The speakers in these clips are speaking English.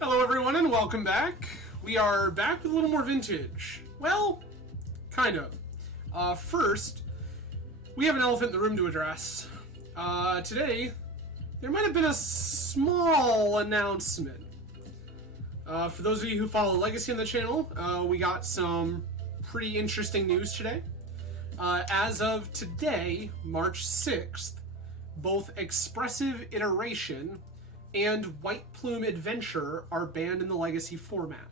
Hello everyone and welcome back. We are back with a little more vintage. Well, kind of. First, we have an elephant in the room to address. Today, there might have been a small announcement. For those of you who follow Legacy on the channel, we got some pretty interesting news today. As of today, March 6th, both Expressive Iteration and White Plume Adventure are banned in the Legacy format.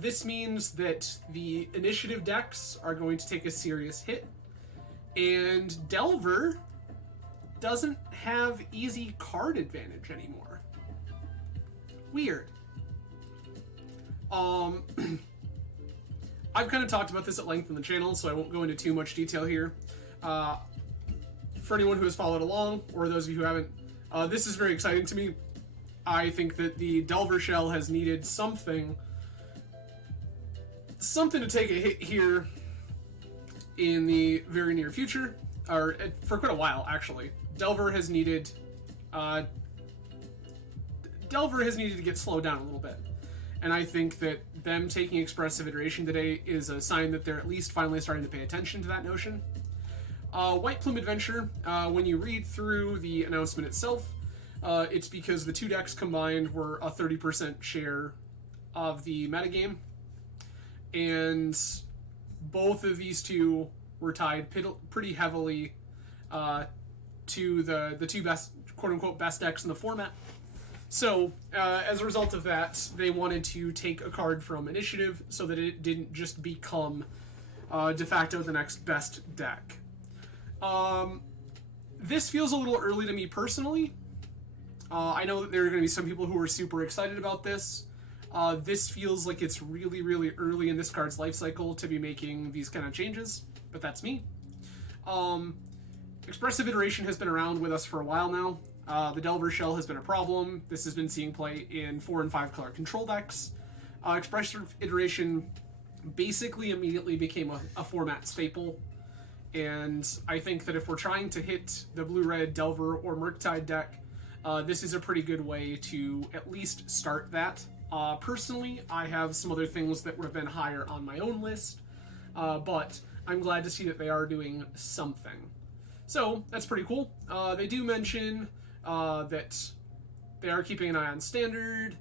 This means that the initiative decks are going to take a serious hit, and Delver doesn't have easy card advantage anymore. Weird. I've kind of talked about this at length on the channel, so I won't go into too much detail here. For anyone who has followed along, or those of you who haven't, this is very exciting to me. I think that the Delver shell has needed something to take a hit here in the very near future, or for quite a while actually. Delver has needed to get slowed down a little bit, and I think that them taking Expressive Iteration today is a sign that they're at least finally starting to pay attention to that notion. White Plume Adventure, when you read through the announcement itself, it's because the two decks combined were a 30% share of the metagame, and both of these two were tied pretty heavily to the two best, quote-unquote, best decks in the format. So, as a result of that, they wanted to take a card from Initiative so that it didn't just become de facto the next best deck. This feels a little early to me personally. I know that there are going to be some people who are super excited about this. This feels like it's really, really early in this card's life cycle to be making these kind of changes, but that's me. Expressive Iteration has been around with us for a while now. The Delver shell has been a problem. This has been seeing play in 4 and 5 color control decks. Expressive Iteration basically immediately became a format staple. And I think that if we're trying to hit the blue-red Delver or Murktide deck, this is a pretty good way to at least start that. Personally, I have some other things that would have been higher on my own list, but I'm glad to see that they are doing something. So, that's pretty cool. They do mention that they are keeping an eye on Standard,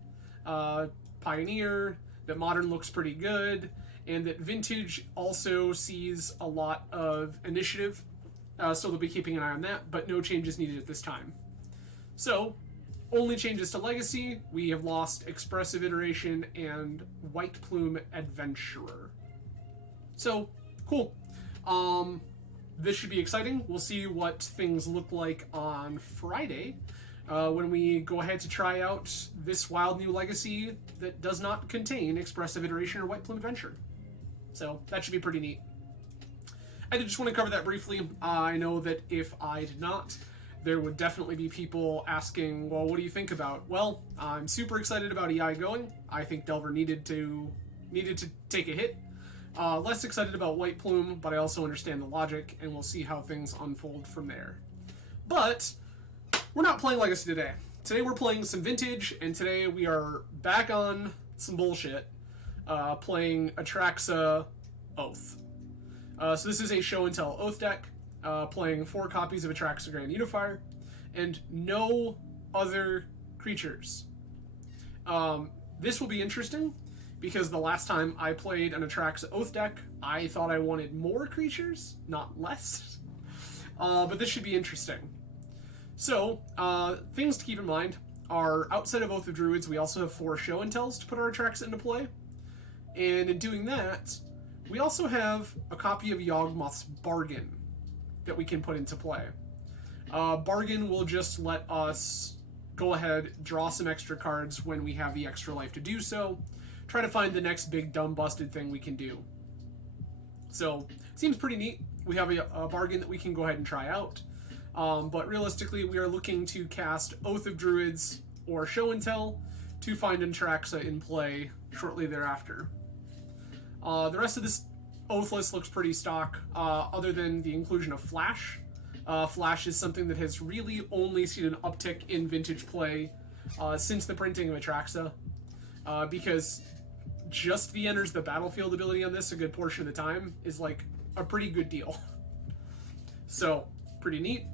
Pioneer, that Modern looks pretty good, and that Vintage also sees a lot of Initiative, so they'll be keeping an eye on that, but no changes needed at this time. So, only changes to Legacy, we have lost Expressive Iteration and White Plume Adventurer. So, cool. This should be exciting. We'll see what things look like on Friday, when we go ahead to try out this wild new Legacy that does not contain Expressive Iteration or White Plume Adventure. So that should be pretty neat. I did just want to cover that briefly. I know that if I did not, there would definitely be people asking, well, what do you think about? Well, I'm super excited about EI going. I think Delver needed to take a hit. Less excited about White Plume, but I also understand the logic, and we'll see how things unfold from there. But we're not playing Legacy today. Today we're playing some Vintage, and today we are back on some bullshit, playing Atraxa Oath. So this is a Show and Tell Oath deck, playing 4 copies of Atraxa Grand Unifier, and no other creatures. This will be interesting, because the last time I played an Atraxa Oath deck, I thought I wanted more creatures, not less. But this should be interesting. So, things to keep in mind are, outside of Oath of Druids, we also have 4 Show and Tells to put our Atraxa into play. And in doing that, we also have a copy of Yawgmoth's Bargain that we can put into play. Bargain will just let us go ahead, draw some extra cards when we have the extra life to do so, try to find the next big dumb busted thing we can do. So, seems pretty neat. We have a bargain that we can go ahead and try out. But realistically, we are looking to cast Oath of Druids or Show and Tell to find Atraxa in play shortly thereafter. The rest of this Oath list looks pretty stock, other than the inclusion of Flash. Flash is something that has really only seen an uptick in Vintage play since the printing of Atraxa, because just the enters the battlefield ability on this a good portion of the time is like a pretty good deal. So, pretty neat.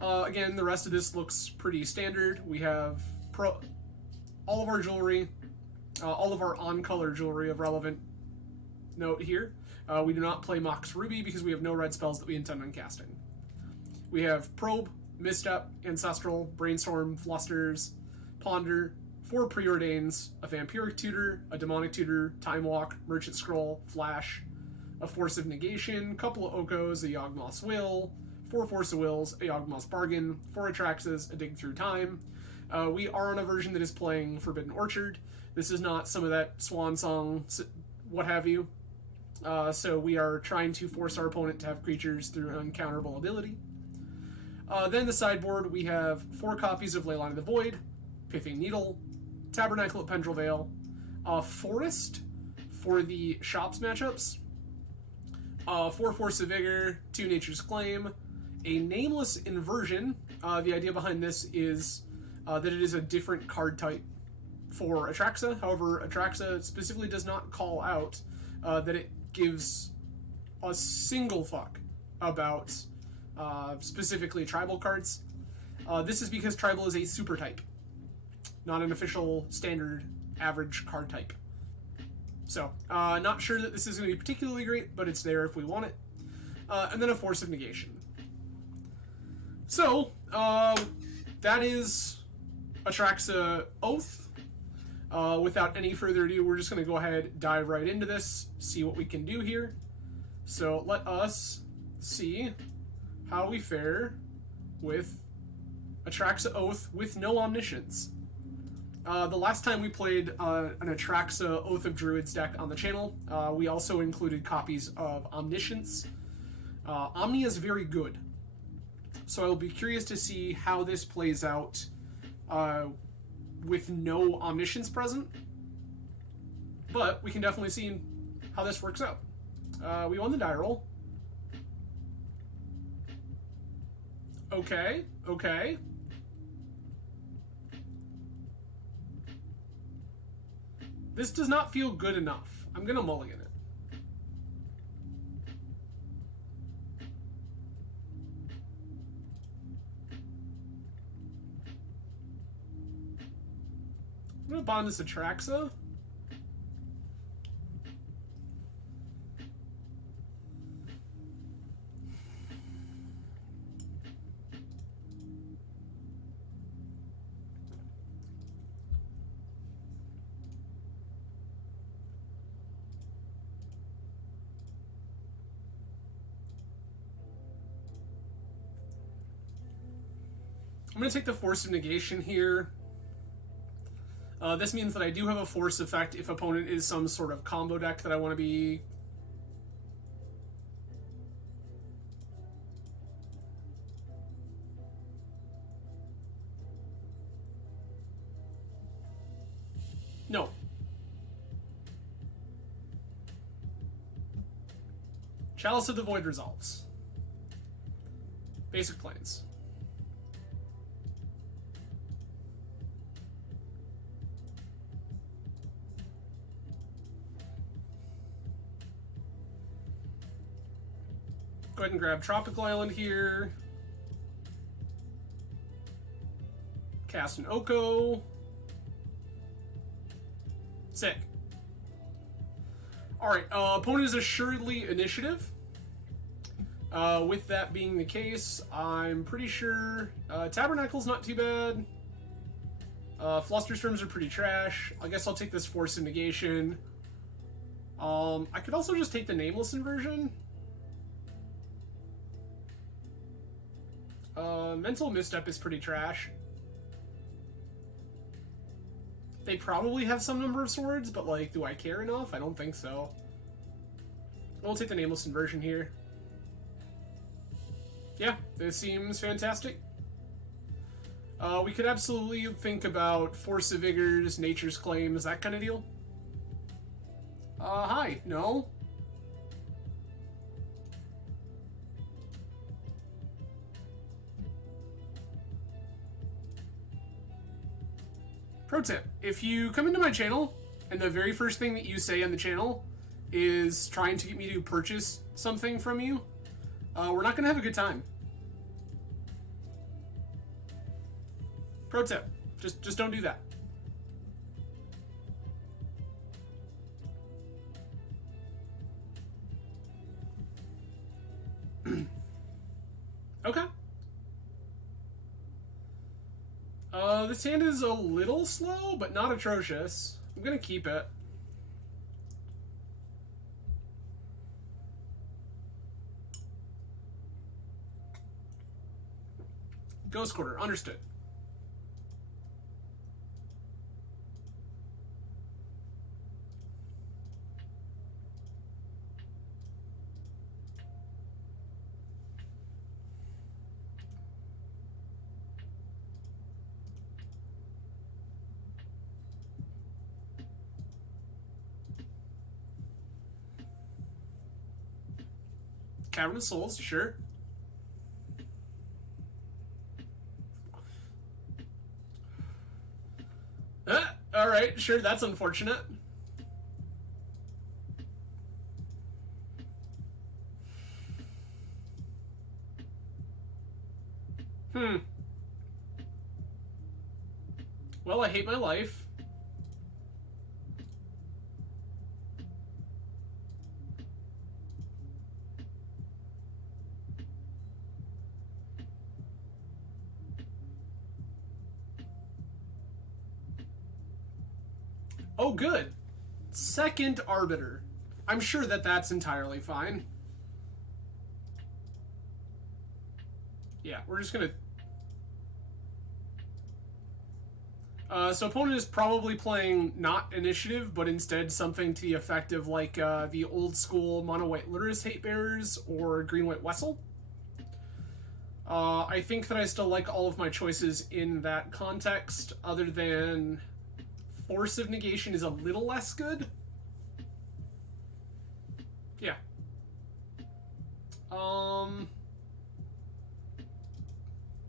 Again, the rest of this looks pretty standard. We have all of our jewelry, all of our on-color jewelry of relevant note here. We do not play Mox Ruby because we have no red spells that we intend on casting. We have Probe, Misstep, Ancestral, Brainstorm, Flusters, Ponder, 4 Preordains, a Vampiric Tutor, a Demonic Tutor, Time Walk, Merchant Scroll, Flash, a Force of Negation, couple of Okos, a Yawgmoth's Will, 4 Force of Wills, a Yawgmoth's Bargain, 4 Atraxas, a Dig Through Time. We are on a version that is playing Forbidden Orchard. This is not some of that Swan Song, what have you. So we are trying to force our opponent to have creatures through uncounterable ability. Then the sideboard, we have 4 copies of Leyline of the Void, Pithing Needle, Tabernacle at Pendrell Vale, Forest for the Shops matchups, 4 Force of Vigor, 2 Nature's Claim, a Nameless Inversion. The idea behind this is that it is a different card type for Atraxa. However, Atraxa specifically does not call out that it gives a single fuck about specifically tribal cards. This is because tribal is a super type, not an official standard average card type. So, not sure that this is going to be particularly great, but it's there if we want it. And then a Force of Negation. So, that is Atraxa Oath. Without any further ado, we're just going to go ahead, dive right into this, see what we can do here. So let us see how we fare with Atraxa Oath with no Omniscience. The last time we played an Atraxa Oath of Druids deck on the channel, we also included copies of Omniscience. Omni is very good, so I'll be curious to see how this plays out with no Omniscience present, but we can definitely see how this works out. We won the die roll. Okay. This does not feel good enough. I'm gonna mulligan it. I'm gonna bond this Atraxa. I'm going to take the Force of Negation here. This means that I do have a force effect if opponent is some sort of combo deck that I want to be... No. Chalice of the Void resolves. Basic Plains. Go ahead and grab Tropical Island here. Cast an Oko. Sick. Alright, opponent is assuredly initiative. With that being the case, I'm pretty sure Tabernacle's not too bad. Flusterstorms are pretty trash. I guess I'll take this Force of Negation. I could also just take the Nameless Inversion. Mental Misstep is pretty trash. They probably have some number of swords, but like, do I care enough? I don't think so. We'll take the Nameless Inversion here. Yeah, this seems fantastic. We could absolutely think about Force of Vigors, Nature's Claims, that kind of deal. Hi. No? Pro tip, if you come into my channel and the very first thing that you say on the channel is trying to get me to purchase something from you, we're not going to have a good time. Pro tip, just don't do that. Okay. This hand is a little slow, but not atrocious. I'm gonna keep it. Ghost Quarter, understood. Cavern of Souls, sure. Alright, sure, that's unfortunate. Well, I hate my life. Oh, good. Second Arbiter. I'm sure that that's entirely fine. Yeah, we're just gonna... so opponent is probably playing not Initiative, but instead something to the effect of like the old school mono-white Lurrus Hate Bearers or green-white Wessel. I think that I still like all of my choices in that context, other than Force of Negation is a little less good. Yeah.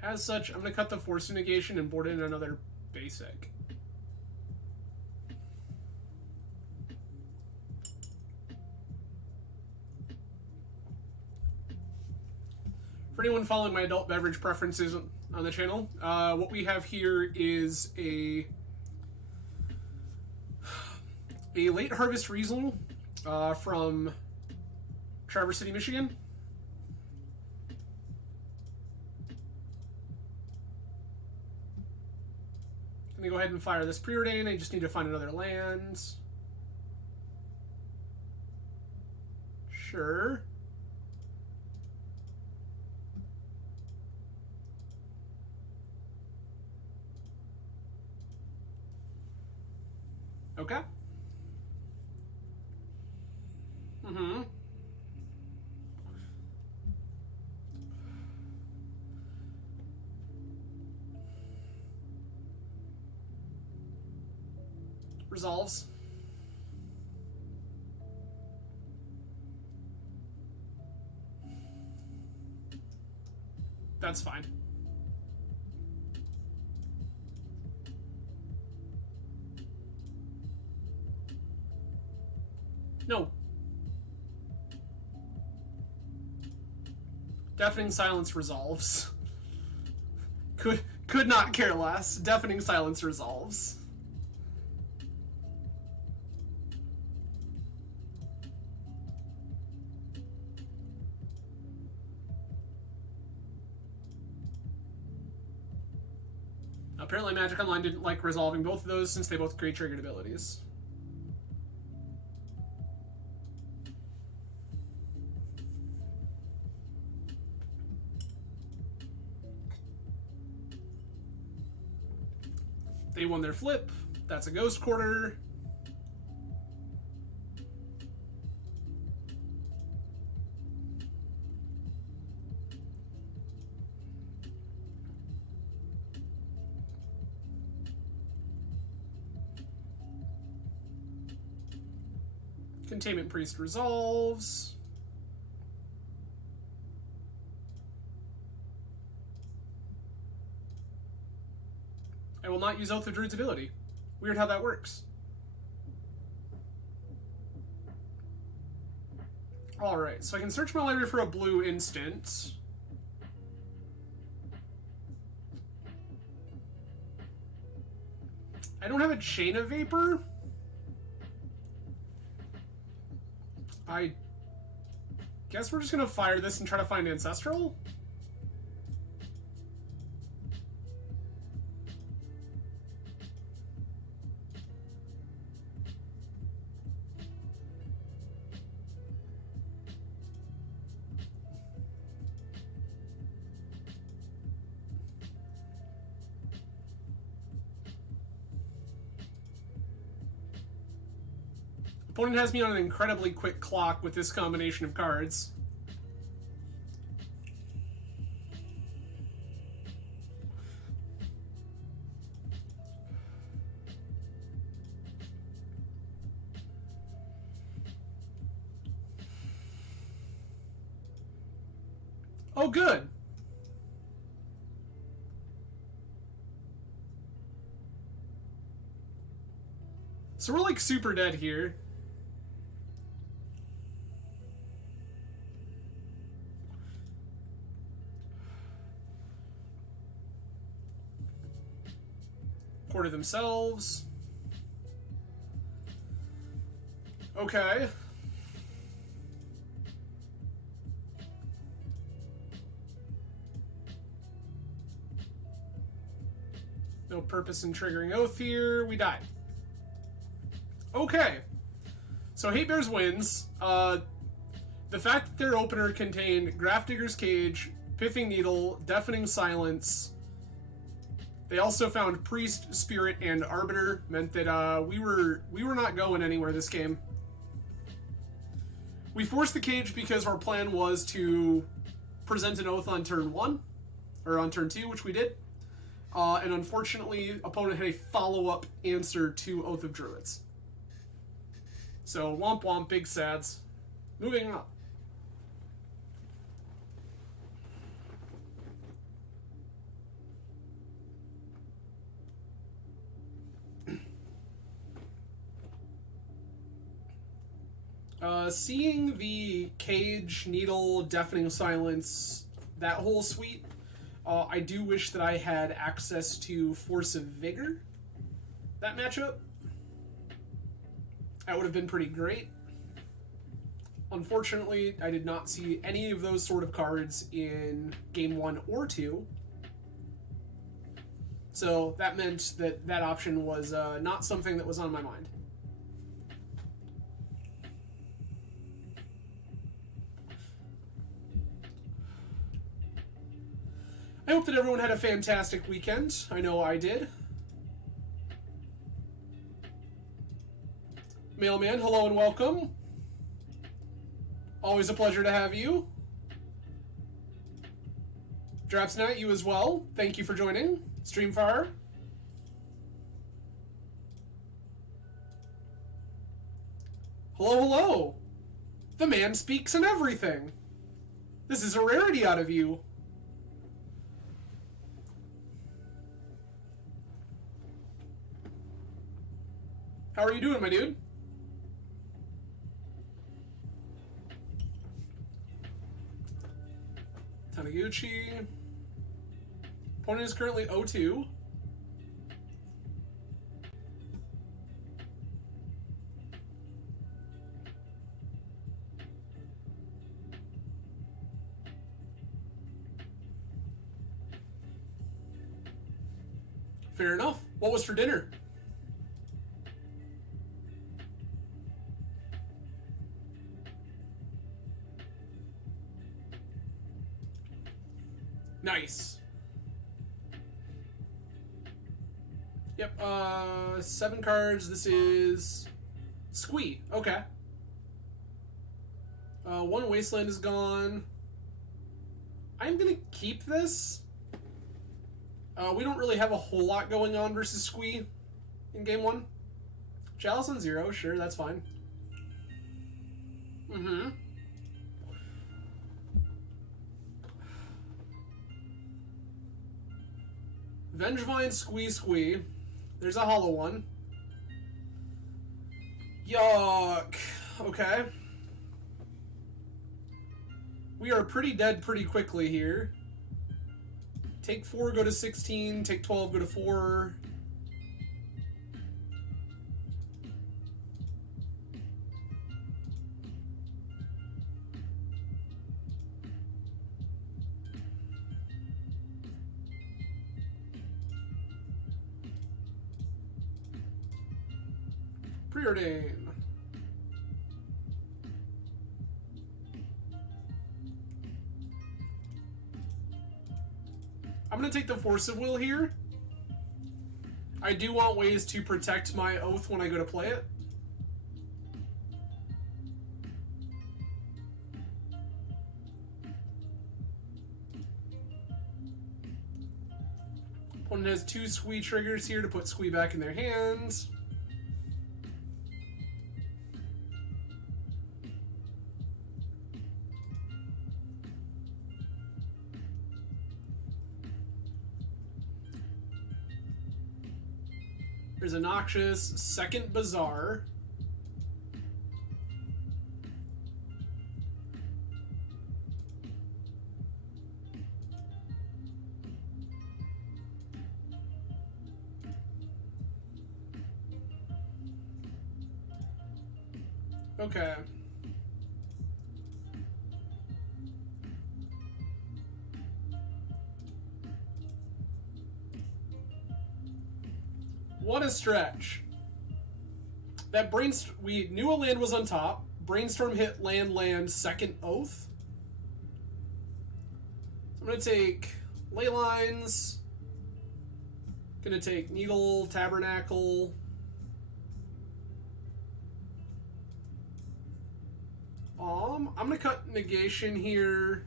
As such, I'm going to cut the Force of Negation and board in another basic. For anyone following my adult beverage preferences on the channel, what we have here is a late harvest Riesling from Traverse City, Michigan. Let me go ahead and fire this preordain. I just need to find another land. Sure. Okay. Mm-hmm. Resolves. That's fine. No. Deafening Silence resolves. Could not care less. Deafening Silence resolves. Apparently Magic Online didn't like resolving both of those since they both create triggered abilities. They won their flip. That's a Ghost Quarter. Containment Priest resolves. I will not use Oath of Druid's ability. Weird how that works. Alright, so I can search my library for a blue instant. I don't have a Chain of Vapor. I guess we're just gonna fire this and try to find Ancestral. Opponent has me on an incredibly quick clock with this combination of cards. Oh, good. So we're like super dead here. Quarter themselves. Okay. No purpose in triggering Oath here. We die. Okay. So Hate Bears wins. The fact that their opener contained Grafdigger's Cage, Pithing Needle, Deafening Silence. They also found Priest, Spirit, and Arbiter. Meant that we were not going anywhere this game. We forced the cage because our plan was to present an Oath on turn 1, or on turn 2, which we did. And unfortunately, opponent had a follow-up answer to Oath of Druids. So, womp womp, big sads. Moving on. Seeing the Cage, Needle, Deafening Silence, that whole suite, I do wish that I had access to Force of Vigor, that matchup. That would have been pretty great. Unfortunately, I did not see any of those sort of cards in Game 1 or 2. So that meant that that option was not something that was on my mind. I hope that everyone had a fantastic weekend. I know I did. Mailman, hello and welcome. Always a pleasure to have you. Drapsnat, you as well. Thank you for joining. Streamfire. Hello, hello. The man speaks and everything. This is a rarity out of you. How are you doing, my dude? Taniguchi. Opponent is currently 0-2. Fair enough. What was for dinner? Nice. Yep, 7 cards. This is Squee. Okay. 1 Wasteland is gone. I'm gonna keep this. We don't really have a whole lot going on versus Squee in Game 1. Chalice on 0, sure, that's fine. Mm-hmm. Vengevine, Squee. There's a hollow one. Yuck. Okay. We are pretty dead pretty quickly here. Take 4, go to 16. Take 12, go to 4. Preordain. I'm going to take the Force of Will here. I do want ways to protect my oath when I go to play it. Opponent has 2 Squee triggers here to put Squee back in their hands. There's a Noxious second Bazaar. Okay. What a stretch. That we knew a land was on top. Brainstorm hit land, second oath. So I'm going to take Leylines. Going to take Needle, Tabernacle. I'm going to cut Negation here.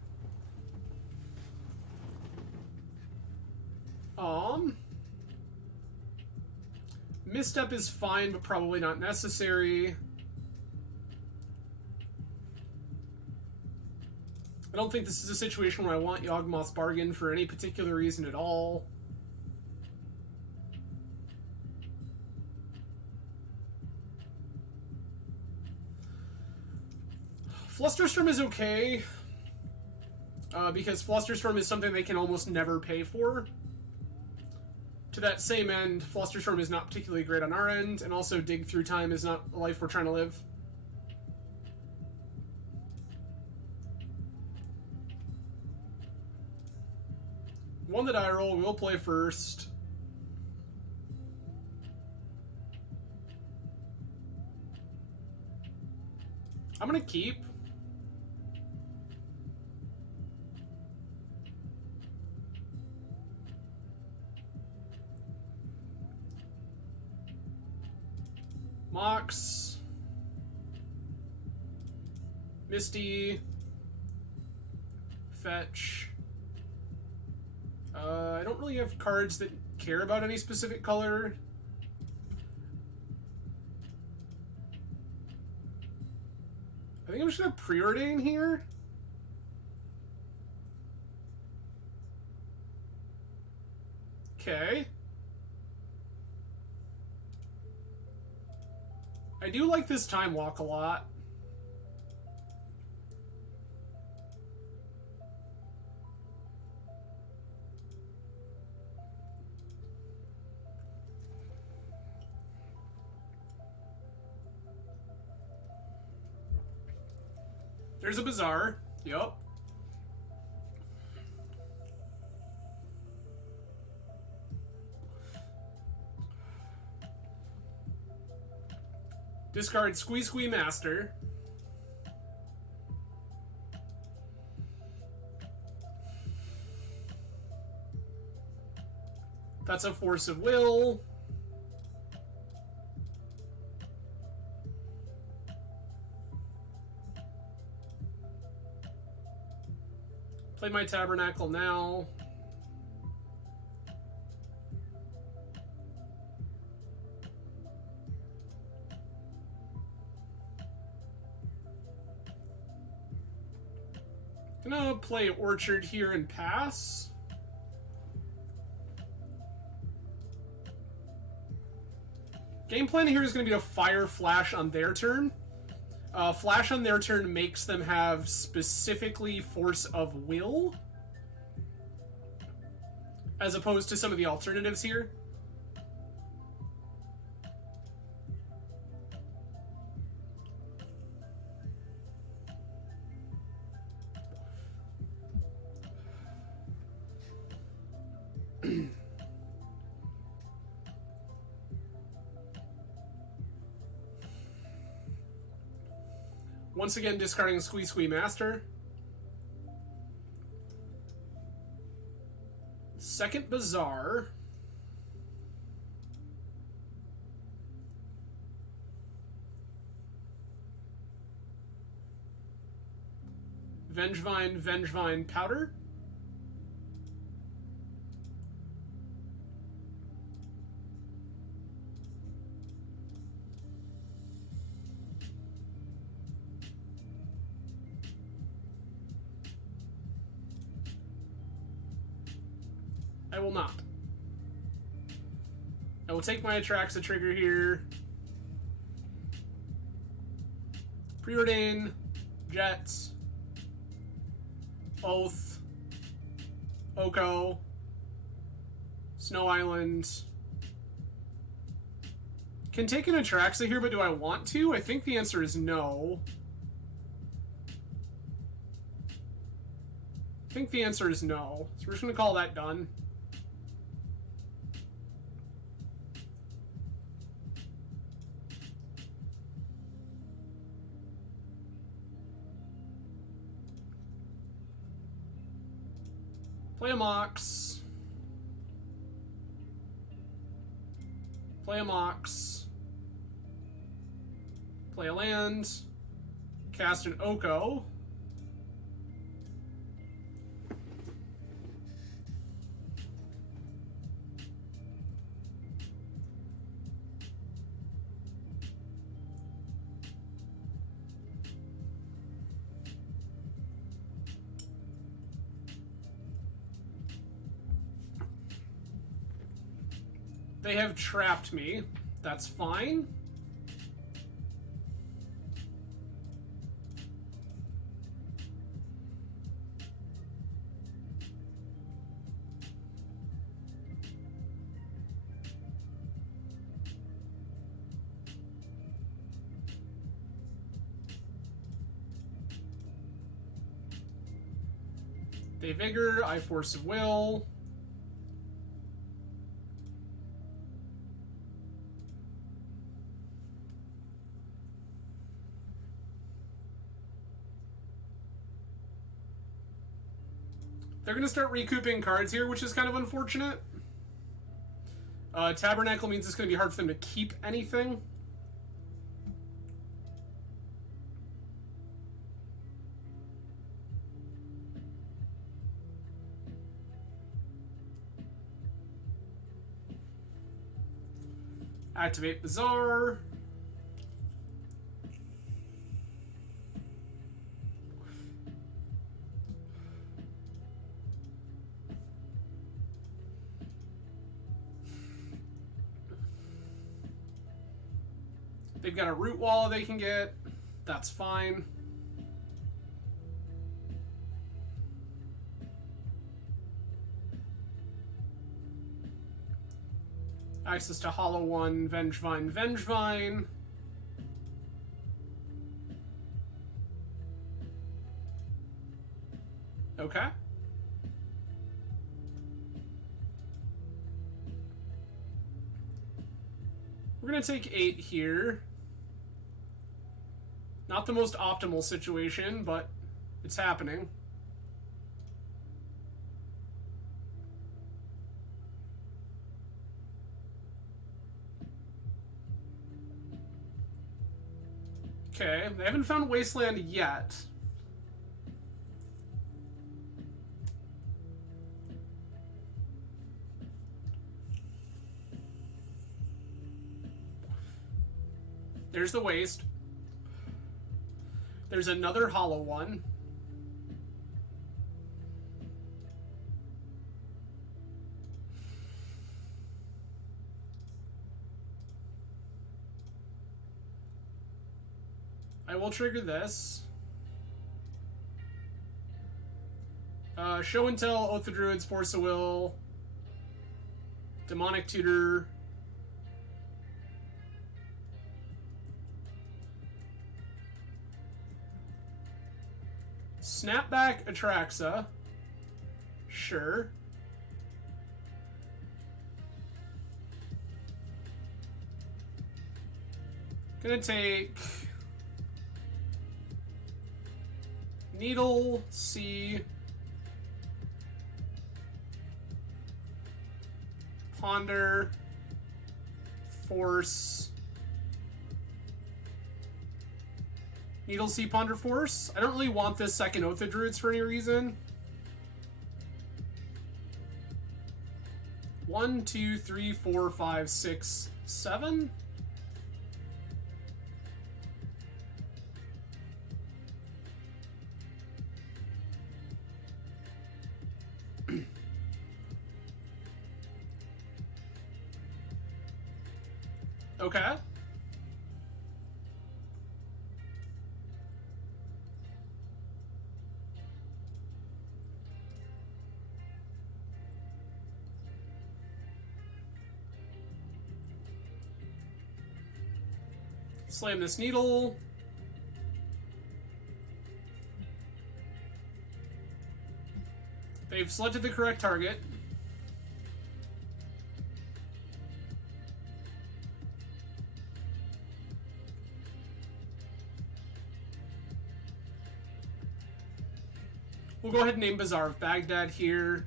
Misstep is fine, but probably not necessary. I don't think this is a situation where I want Yawgmoth's Bargain for any particular reason at all. Flusterstorm is okay, because Flusterstorm is something they can almost never pay for. To that same end, Flusterstorm is not particularly great on our end, and also Dig Through Time is not a life we're trying to live. One that I roll, we'll play first. I'm gonna keep. Mox, Misty, Fetch. I don't really have cards that care about any specific color. I think I'm just gonna preordain here. Okay. I do like this time walk a lot. There's a Bazaar. Yup. Discard Squee Master. That's a Force of Will. Play my Tabernacle now. Gonna play Orchard here and pass. Game plan here is going to be to fire Flash on their turn. Flash on their turn makes them have specifically Force of Will, as opposed to some of the alternatives here. Once again, discarding Squee Master. Second Bazaar. Vengevine, Powder. I will not. I will take my Atraxa trigger here. Preordain, Jets, Oath, Oko, Snow Island. Can take an Atraxa here, but do I want to? I think the answer is no. I think the answer is no. So we're just going to call that done. Play a Mox. Play a Mox. Play a land. Cast an Oko. They have trapped me. That's fine. They Vigor, I Force of Will. They're going to start recouping cards here, which is kind of unfortunate. Tabernacle means it's going to be hard for them to keep anything. Activate Bazaar. They've got a root wall they can get. That's fine. Access to Hollow One, Vengevine. Okay. We're gonna take 8 here. Not the most optimal situation, but it's happening. Okay, they haven't found Wasteland yet. There's the Waste. There's another Hollow One. I will trigger this. Show and Tell, Oath of Druids, Force of Will, Demonic Tutor. Snapback Atraxa. Sure. Gonna take Needle, C, Ponder, Force, Needle, C, Ponder, Force. I don't really want this second Oath of Druids for any reason. 1, 2, 3, 4, 5, 6, 7. Okay. Slam this Needle. They've selected the correct target. We'll go ahead and name Bazaar of Baghdad here.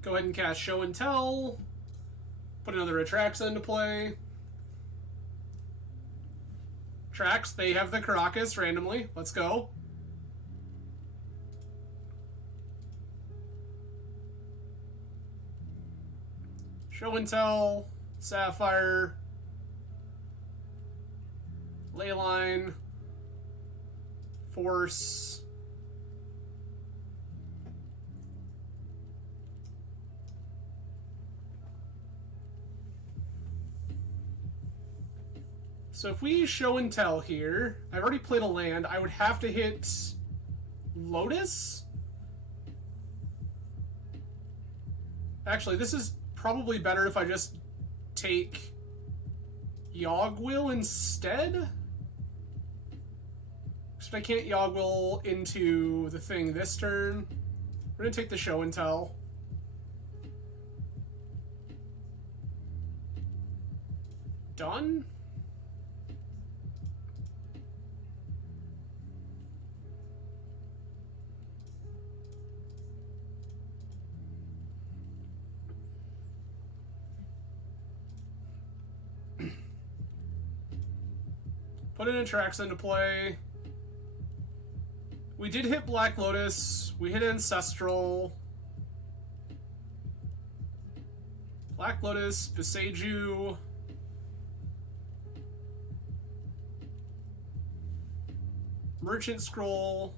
Go ahead and cast Show and Tell. Put another Atraxa into play. Trax, they have the Caracas randomly. Let's go. Show and Tell, Sapphire, Leyline, Force, so if we Show and Tell here, I've already played a land, I would have to hit Lotus? Actually, this is probably better if I just take Yogg-Will instead. Except I can't Yogg-Will into the thing this turn. We're gonna take the Show and Tell. Done? Put an Atraxa into play. We did hit Black Lotus. We hit Ancestral. Black Lotus, Beseiju. Merchant Scroll.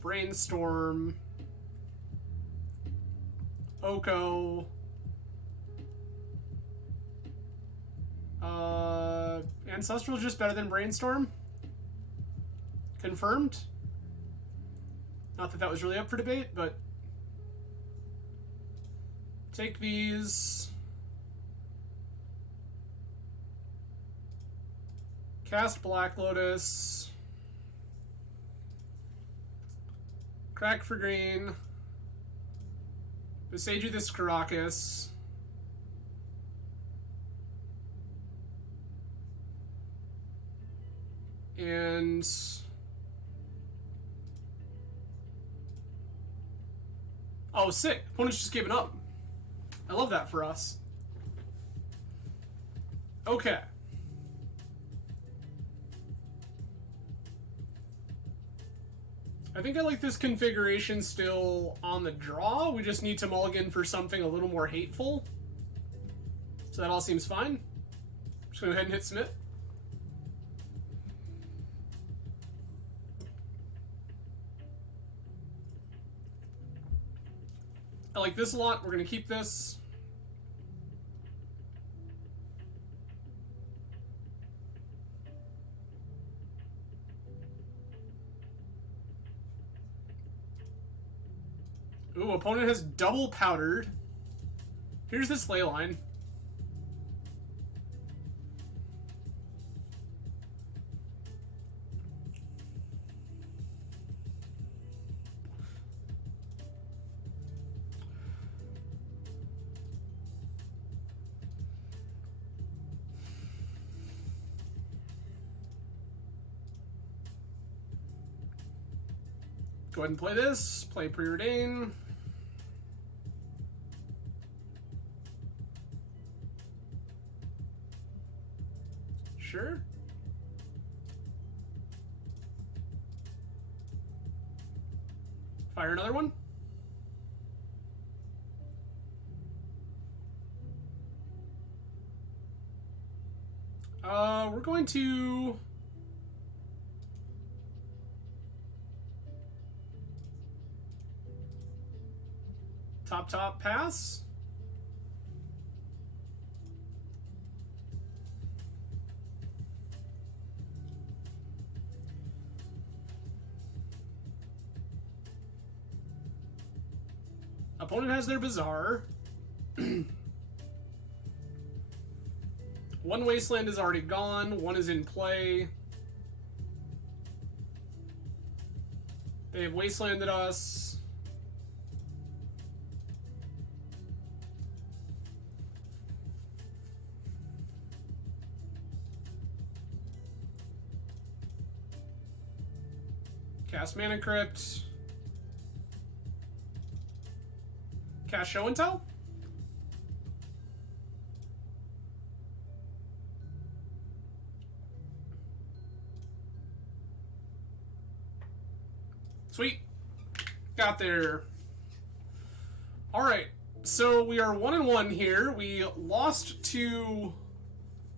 Brainstorm. Oko. Ancestral is just better than Brainstorm. Confirmed. Not that that was really up for debate, but take these. Cast Black Lotus. Crack for green. Beseiju this Caracas. And oh, sick. Opponent's just giving up. I love that for us. Okay. I think I like this configuration still on the draw. We just need to mulligan for something a little more hateful. So that all seems fine. Just gonna go ahead and hit submit. I like this a lot. We're going to keep this. Ooh, opponent has double powdered. Here's this ley line. Go ahead and play this. Play Preordain. Sure. Fire another one. We're going to... Top pass. Opponent has their Bazaar. One Wasteland is already gone. One is in play. They have Wastelanded us. Cast Mana Crypt. Cast Show and Tell. Sweet. Got there. Alright, so we are 1-1 here. We lost to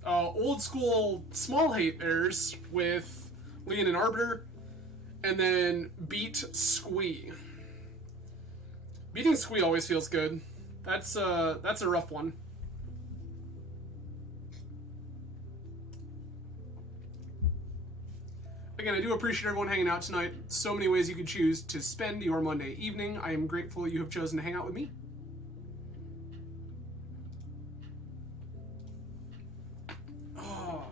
old school small hate bears with Leon and Arbiter, and then beat Squee. Beating Squee always feels good. That's a rough one. Again, I do appreciate everyone hanging out tonight. So many ways you could choose to spend your Monday evening. I am grateful you have chosen to hang out with me. Oh.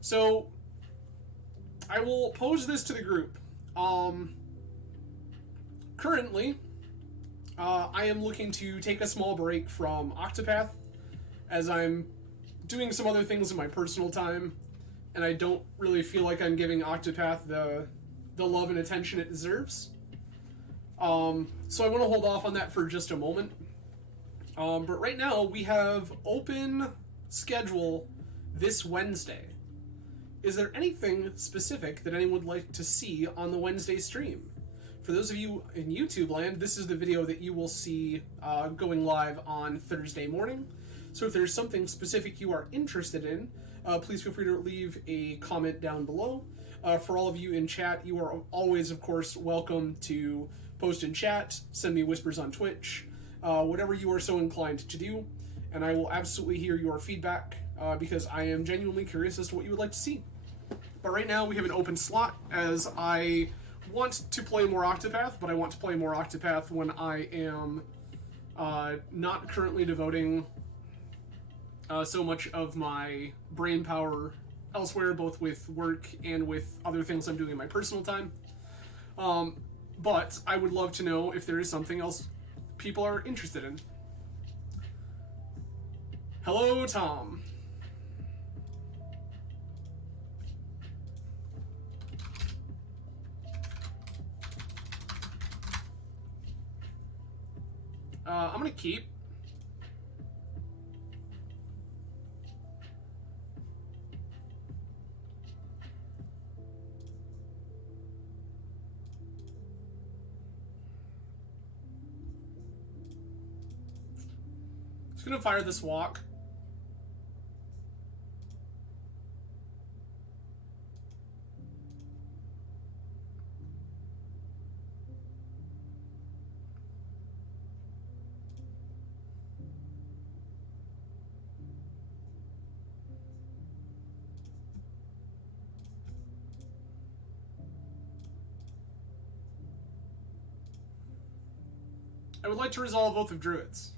So, I will pose this to the group. Currently, I am looking to take a small break from Octopath, as I'm doing some other things in my personal time, and I don't really feel like I'm giving Octopath the love and attention it deserves. So I want to hold off on that for just a moment. But right now, we have open schedule this Wednesday. Is there anything specific that anyone would like to see on the Wednesday stream? For those of you in YouTube land, this is the video that you will see going live on Thursday morning. So if there's something specific you are interested in, please feel free to leave a comment down below. For all of you in chat, you are always, of course, welcome to post in chat, send me whispers on Twitch, whatever you are so inclined to do, and I will absolutely hear your feedback because I am genuinely curious as to what you would like to see. But right now we have an open slot, as I want to play more Octopath, but I want to play more Octopath when I am not currently devoting so much of my brain power elsewhere, both with work and with other things I'm doing in my personal time. But I would love to know if there is something else people are interested in. Hello, Tom. I'm gonna keep. Just gonna fire this walk. I would like to resolve Oath of Druids.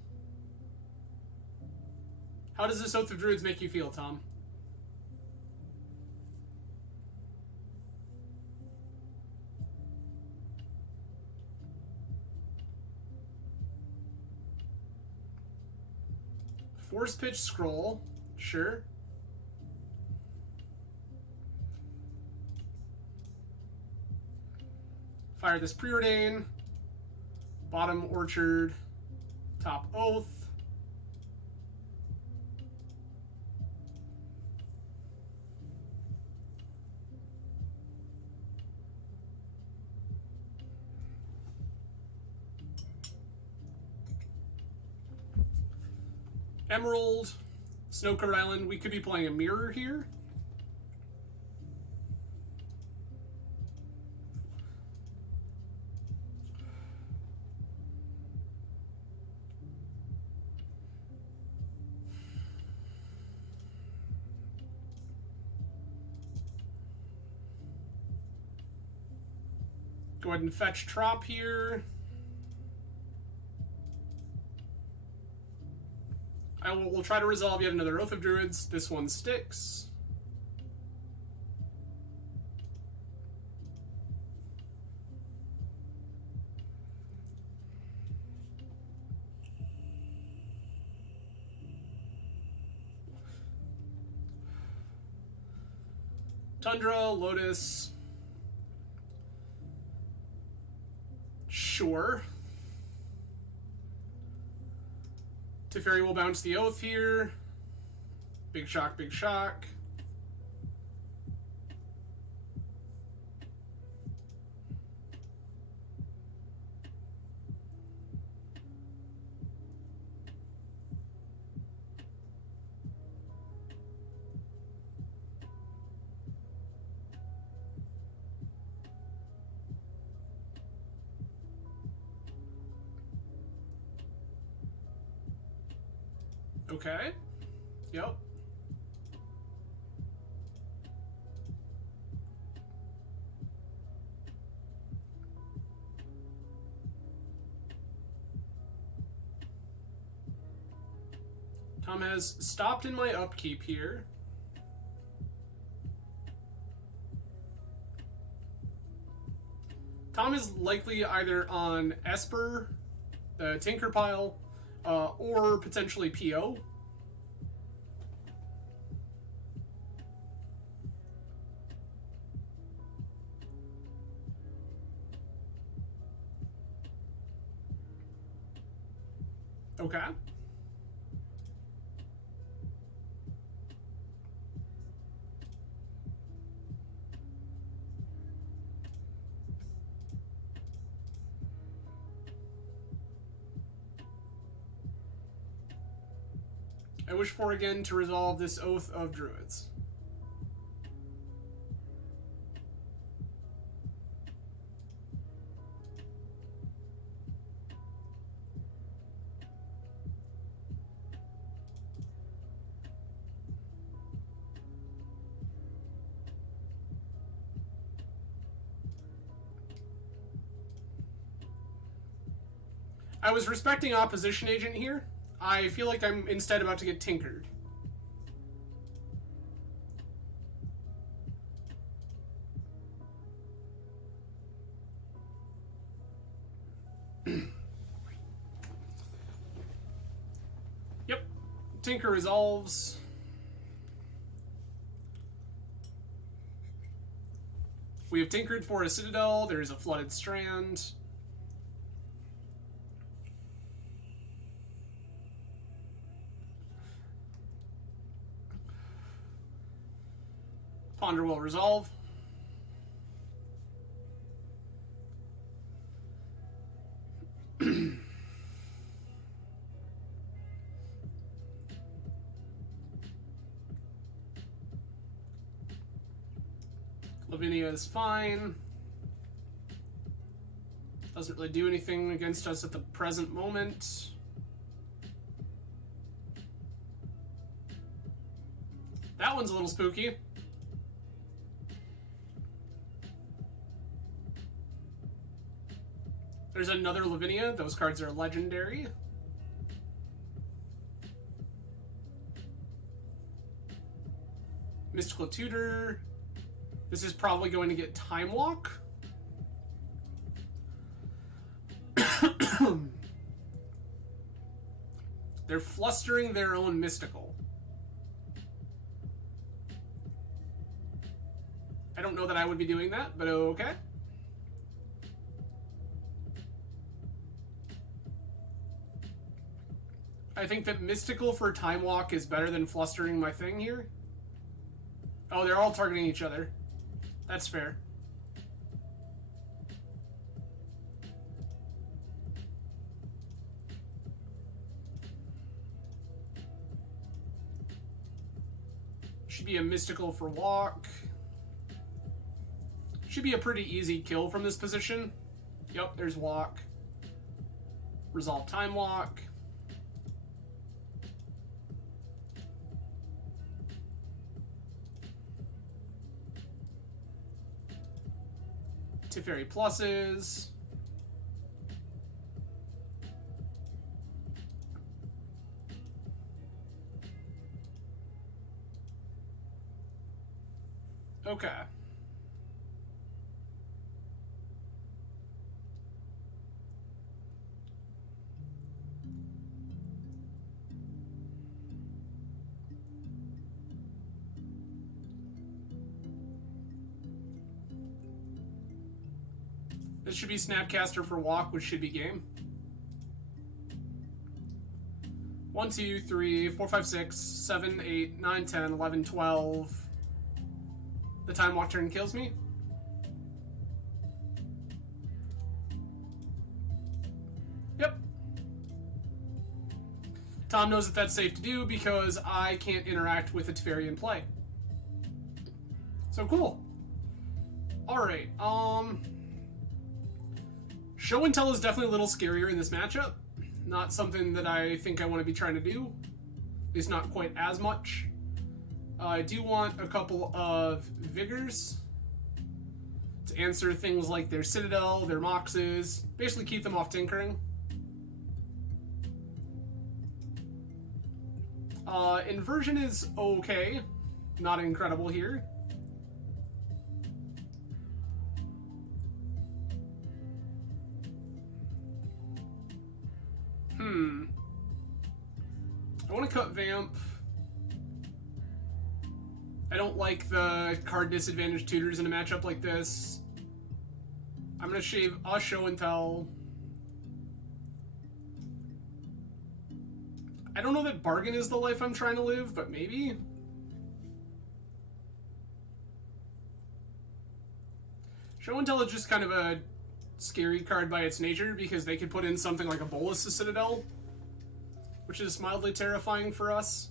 How does this Oath of Druids make you feel, Tom? Force Pitch Scroll. Sure. Fire this Preordain. Bottom Orchard. Top Oath. Emerald. Snowcoat Island. We could be playing a mirror here. Go ahead and fetch Trop here. We'll try to resolve yet another Oath of Druids. This one sticks. Tundra, Lotus. Sure. Teferi will bounce the Oath here. Big shock, big shock. Okay. Yep. Tom has stopped in my upkeep here. Tom is likely either on Esper, the Tinker pile, or potentially PO. Okay. I wish for again to resolve this Oath of Druids. I was respecting Opposition Agent here. I feel like I'm instead about to get tinkered. Yep. Tinker resolves. We have tinkered for a Citadel. There's a Flooded Strand. Ponder will resolve. Lavinia is fine. Doesn't really do anything against us at the present moment. That one's a little spooky. There's another Lavinia. Those cards are legendary. Mystical Tutor. This is probably going to get Time Walk. They're flustering their own Mystical. I don't know that I would be doing that, but okay. I think that Mystical for Time Walk is better than flustering my thing here. Oh, they're all targeting each other. That's fair. Should be a Mystical for Walk. Should be a pretty easy kill from this position. Yep, there's Walk. Resolve Time Walk. Teferi pluses. Okay. This should be Snapcaster for Walk, which should be game. 1, 2, 3, 4, 5, 6, 7, 8, 9, 10, 11, 12. The Time Walk turn kills me. Yep. Tom knows that that's safe to do because I can't interact with a Teferi in play. So cool. Alright, Show and Tell is definitely a little scarier in this matchup. Not something that I think I want to be trying to do. At least not quite as much. I do want a couple of Vigors to answer things like their Citadel, their Moxes, basically keep them off tinkering. Inversion is okay. Not incredible here. I want to cut Vamp. I don't like the card disadvantage tutors in a matchup like this. I'm going to shave a Show and Tell. I don't know that Bargain is the life I'm trying to live, but maybe. Show and Tell is just kind of a scary card by its nature because they could put in something like a Bolus to Citadel, which is mildly terrifying for us.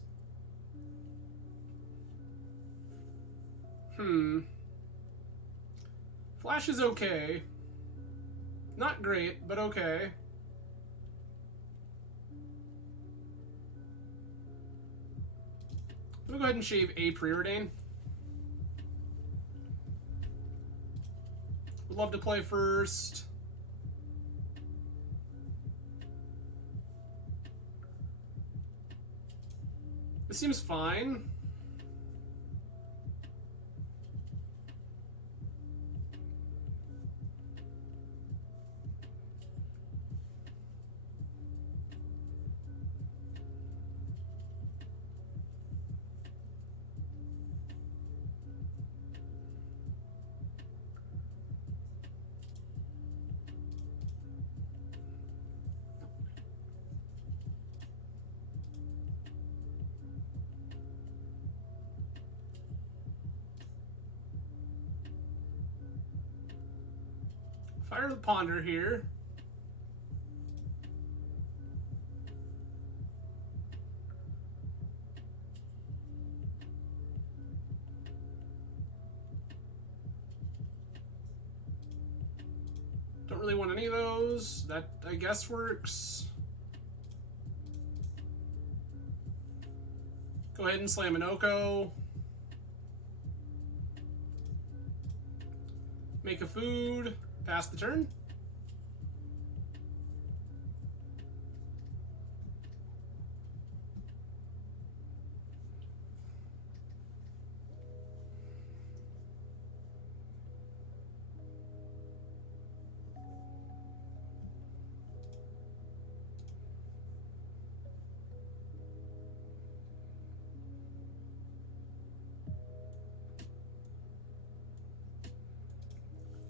Flash is okay. Not great, but okay. I'm gonna go ahead and shave a Preordain. Would love to play first. This seems fine. Fire the Ponder here. Don't really want any of those. That, I guess, works. Go ahead and slam an Oko. Make a food. Pass the turn.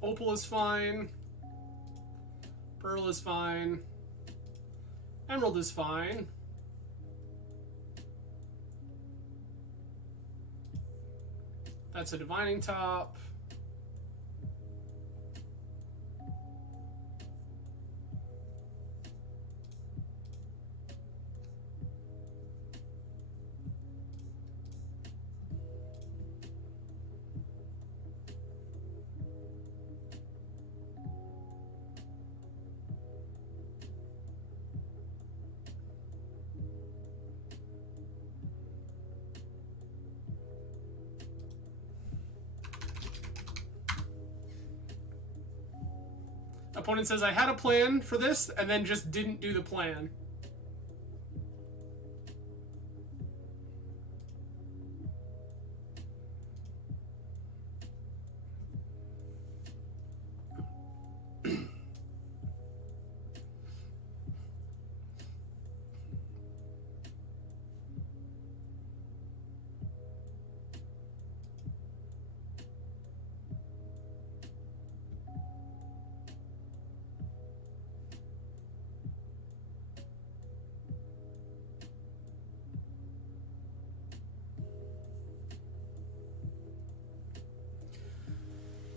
Opal is fine. Pearl is fine. Emerald is fine. That's a Divining Top. Opponent says, I had a plan for this, and then just didn't do the plan.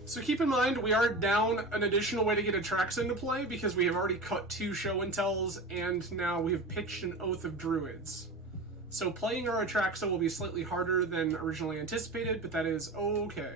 So keep in mind, we are down an additional way to get Atraxa into play because we have already cut 2 Show and Tells, and now we have pitched an Oath of Druids. So playing our Atraxa will be slightly harder than originally anticipated, but that is okay.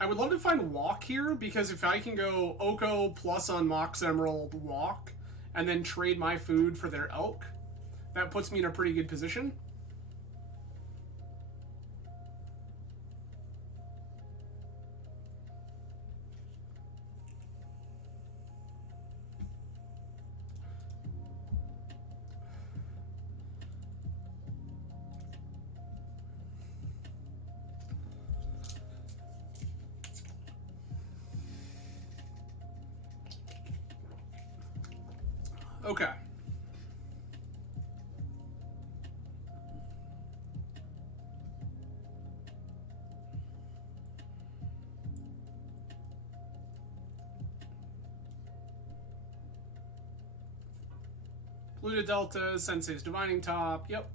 I would love to find Walk here, because if I can go Oko plus on Mox Emerald Walk, and then trade my food for their Elk, that puts me in a pretty good position. Okay. Blue to Delta, Sensei's Divining Top, yep.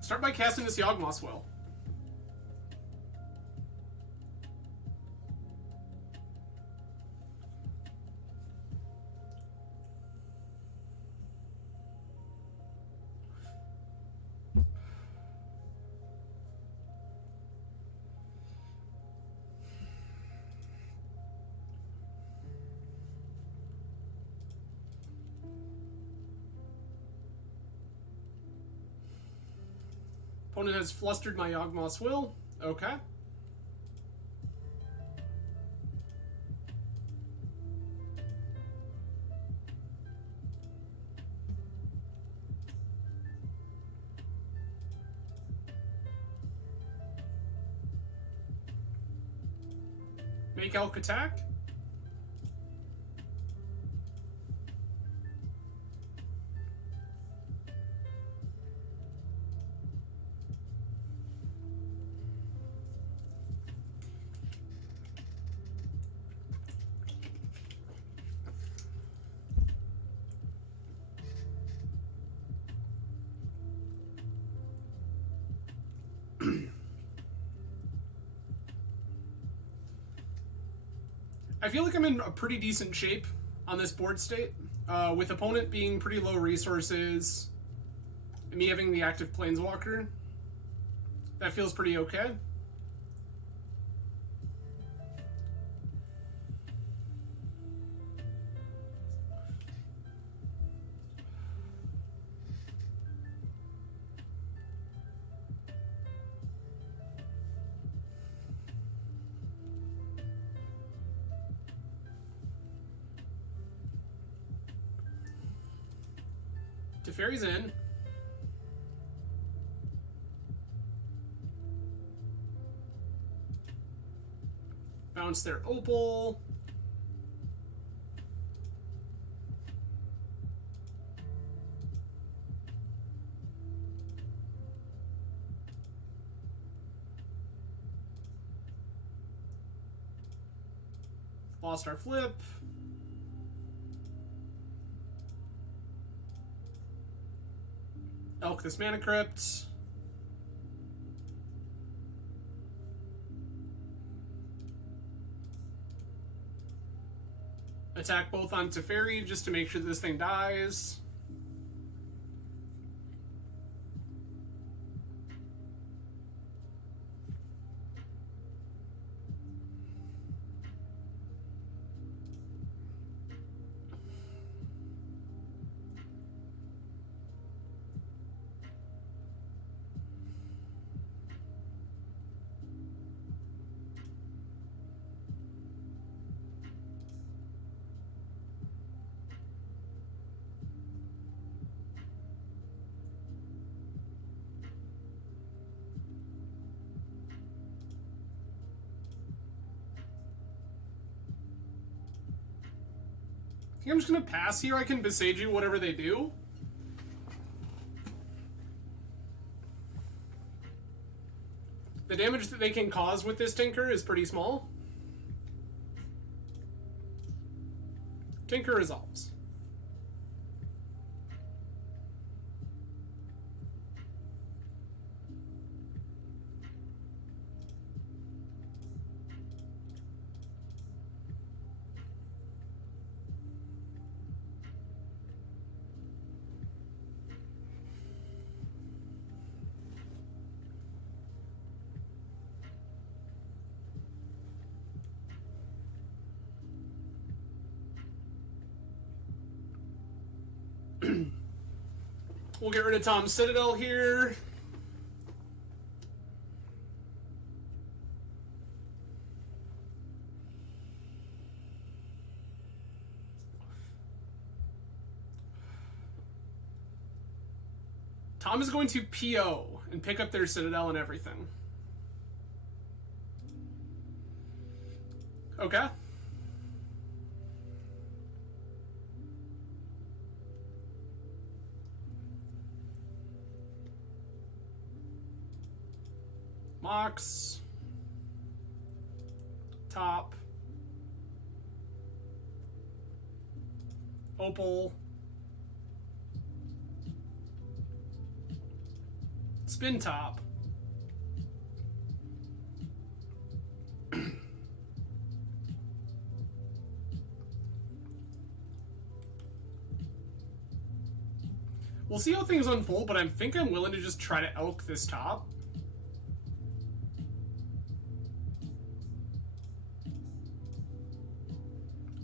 Start by casting this Yawgmoth's Will. Opponent has flustered my Yawgmoth's Will. Okay. Make Elk attack. I feel like I'm in a pretty decent shape on this board state, with opponent being pretty low resources, and me having the active Planeswalker. That feels pretty okay. Teferi's in. Bounce their Opal. Lost our flip. Elk this Mana Crypt. Attack both on Teferi just to make sure that this thing dies. I think I'm just gonna pass here. I can Besage you whatever they do. The damage that they can cause with this Tinker is pretty small. Tinker resolves. We'll get rid of Tom's Citadel here. Tom is going to PO and pick up their Citadel and everything. Okay. Mox. Top. Opal. Spin top. We'll see how things unfold, but I think I'm willing to just try to elk this top.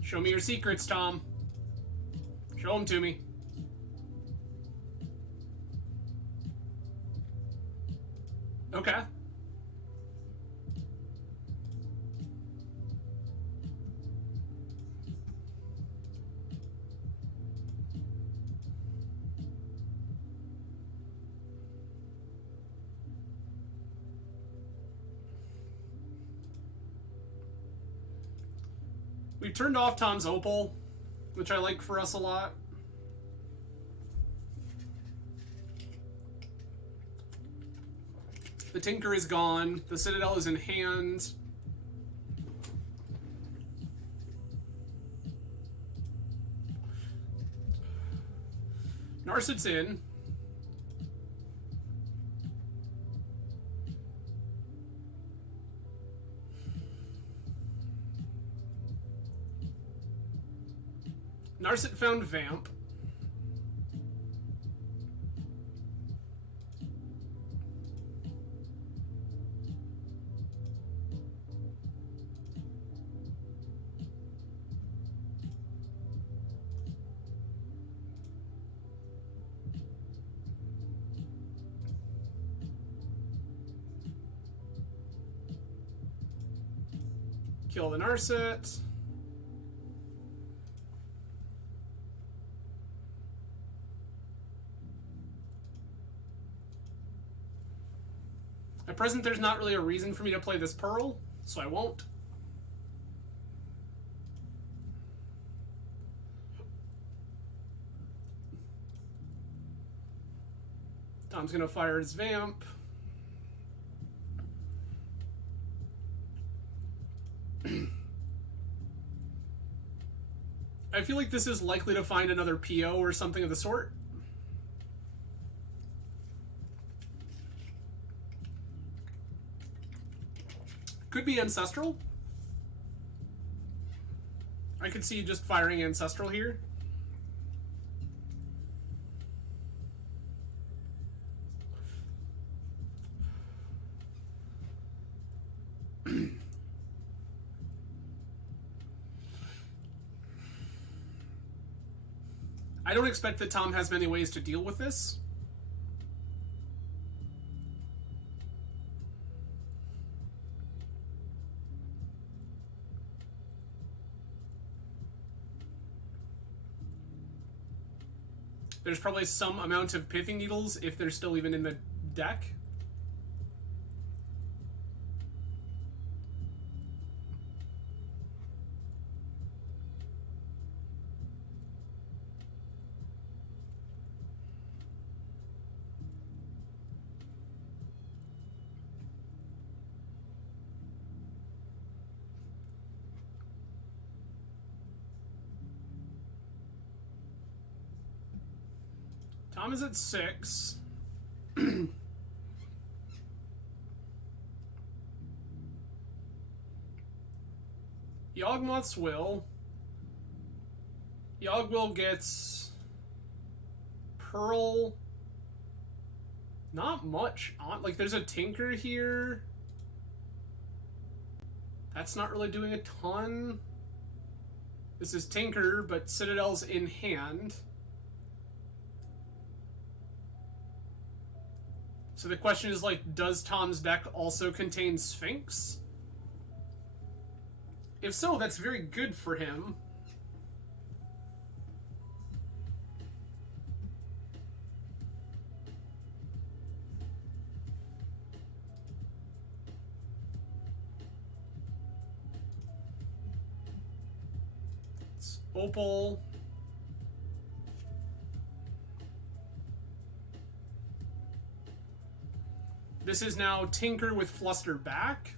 Show me your secrets, Tom. Show them to me. Okay. We turned off Tom's Opal, which I like for us a lot. The Tinker is gone. The Citadel is in hand. Narset's in. Narset found Vamp. Kill the Narset. At present, there's not really a reason for me to play this Pearl, so I won't. Tom's gonna fire his Vamp. I feel like this is likely to find another PO or something of the sort. Could be Ancestral. I could see just firing Ancestral here. I don't expect that Tom has many ways to deal with this. There's probably some amount of Pithing Needles if they're still even in the deck. Tom is at 6. Yawgmoth's Will. Yawgwill gets Pearl. Not much on. Like, there's a Tinker here. That's not really doing a ton. This is Tinker, but Citadel's in hand. So the question is, like, does Tom's deck also contain Sphinx? If so, that's very good for him. It's Opal. This is now Tinker with Fluster back.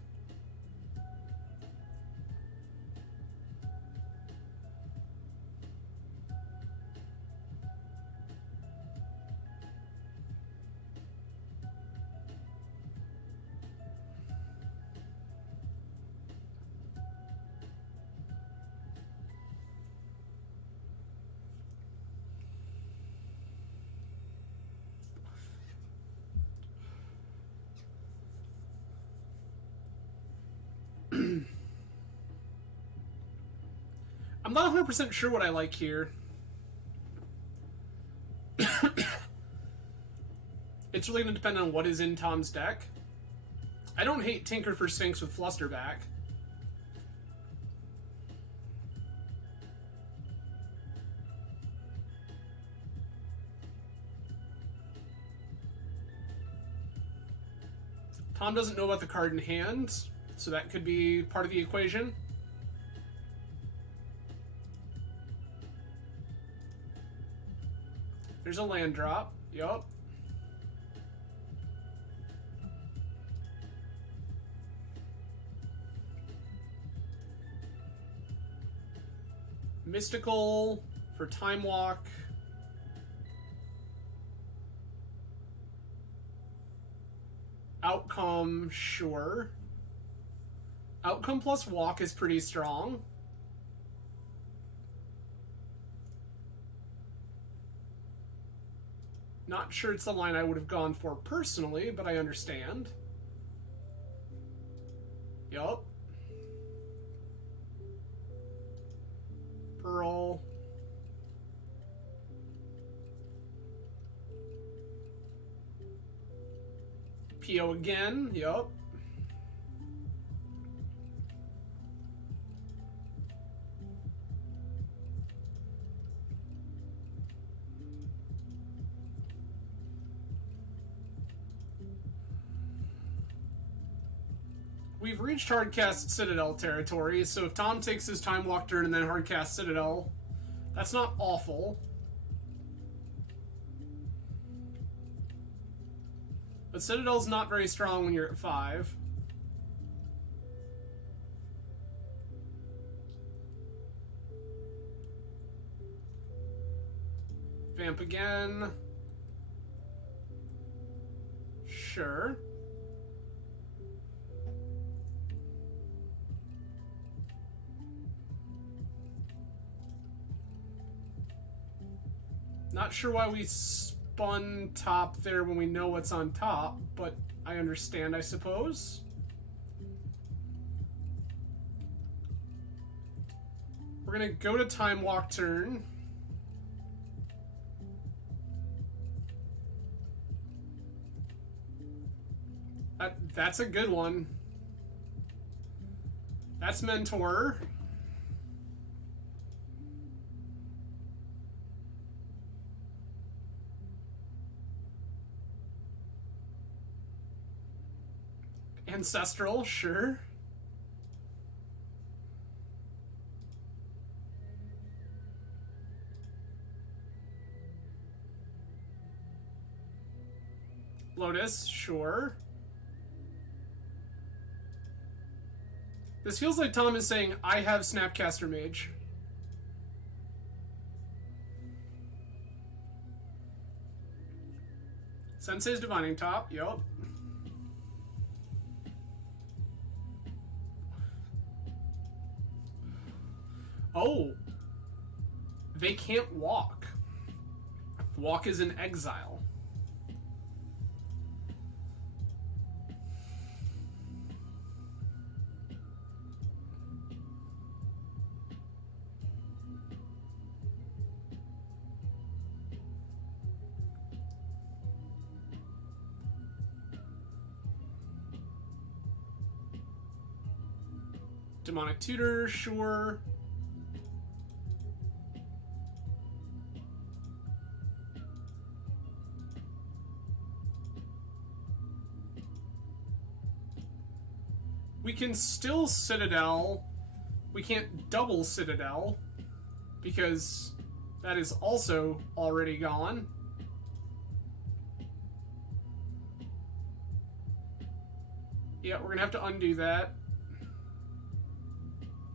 I'm not 100% sure what I like here. It's really going to depend on what is in Tom's deck. I don't hate Tinker for Sphinx with Flusterback. Tom doesn't know about the card in hand, so that could be part of the equation. There's a land drop. Yup. Mystical for Time Walk. Outcome, sure. Outcome plus Walk is pretty strong. Not sure it's the line I would have gone for personally, but I understand. Yup. Pearl. PO again, yup. We've reached Hardcast Citadel territory, so if Tom takes his Time Walk turn and then Hardcast Citadel, that's not awful. But Citadel's not very strong when you're at 5. Vamp again. Sure. Not sure why we spun top there when we know what's on top, but I understand, I suppose. We're gonna go to Time Walk turn. That's a good one. That's Mentor. Ancestral, sure. Lotus, sure. This feels like Tom is saying, I have Snapcaster Mage. Sensei's Divining Top, yup. Oh. They can't walk. Walk is in exile. Demonic Tutor, sure. We can still Citadel. We can't double Citadel because that is also already gone. Yeah, we're gonna have to undo that.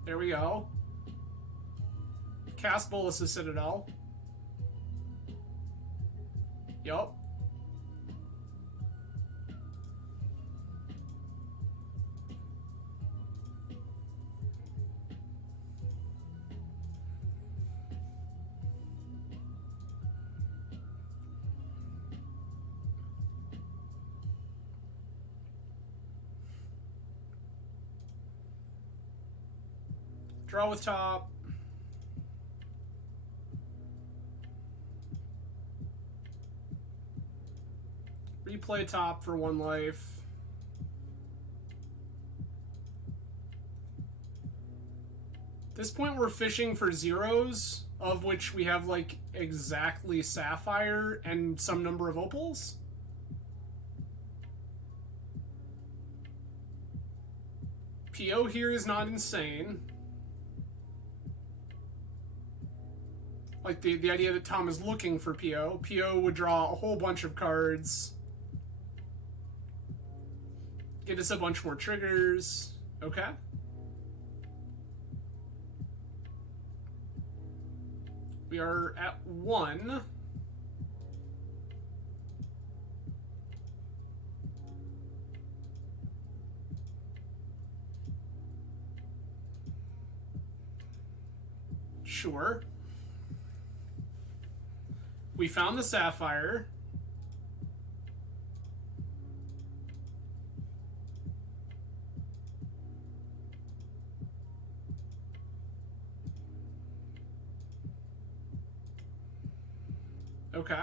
There we go. Cast Bolus's Citadel. Yup. Draw with top. Replay top for 1 life. At this point we're fishing for zeros, of which we have like exactly sapphire and some number of opals. PO here is not insane. Like the idea that Tom is looking for PO. PO would draw a whole bunch of cards. Get us a bunch more triggers. Okay. We are at 1. Sure. We found the sapphire. Okay.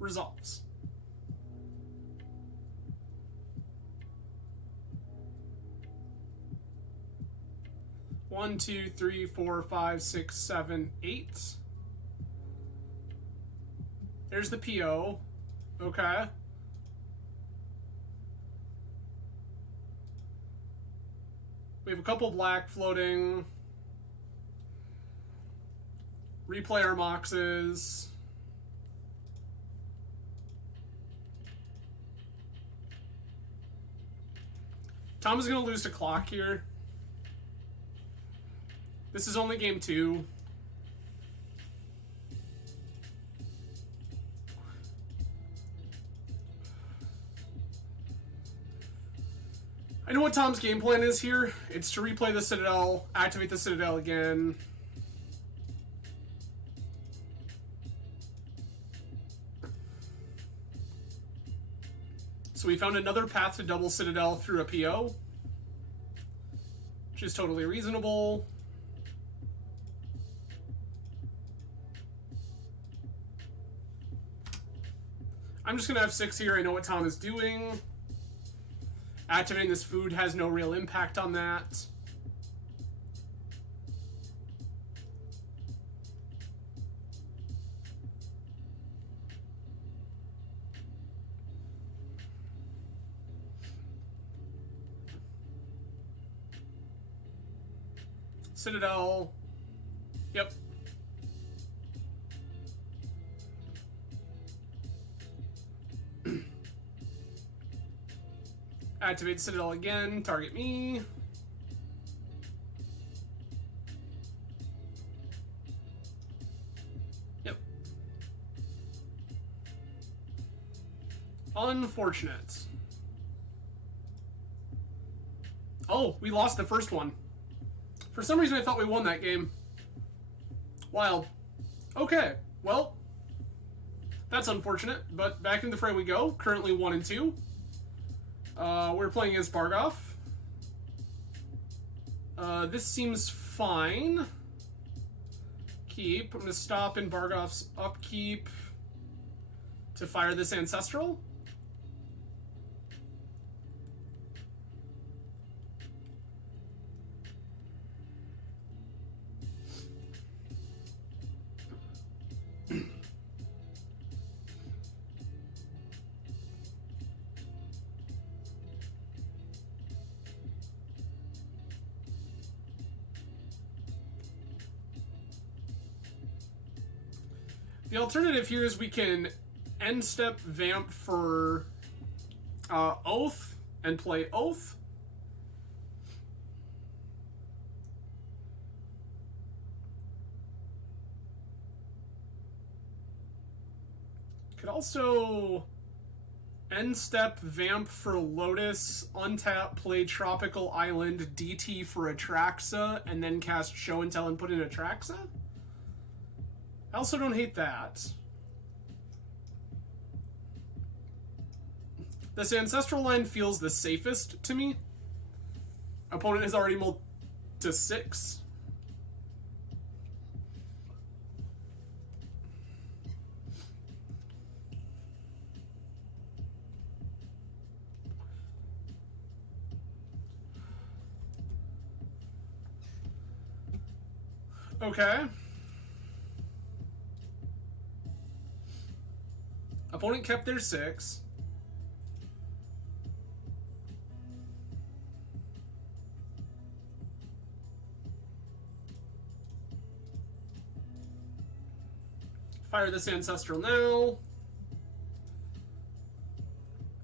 Resolves. 1, 2, 3, 4, 5, 6, 7, 8. There's the PO. Okay. We have a couple black floating. Replay our Moxes. Tom is going to lose to clock here. This is only game 2. I know what Tom's game plan is here. It's to replay the Citadel, activate the Citadel again. So we found another path to double Citadel through a PO, which is totally reasonable. I'm just going to have 6 here. I know what Tom is doing. Activating this food has no real impact on that. Citadel. Yep. Activate Citadel again. Target me. Yep. Unfortunate. Oh, we lost the first one. For some reason, I thought we won that game. Wild. Okay, well, that's unfortunate, but back in the fray we go. Currently 1 and 2. We're playing as Bargoff. This seems fine. Keep. I'm going to stop in Bargoff's upkeep to fire this Ancestral. The alternative here is we can end step vamp for Oath and play Oath. Could also end step vamp for Lotus, untap, play Tropical Island, DT for Atraxa, and then cast Show and Tell and put in Atraxa? I also don't hate that. This Ancestral line feels the safest to me. Opponent has already mulled to 6. Okay. Opponent kept their 6. Fire this Ancestral now.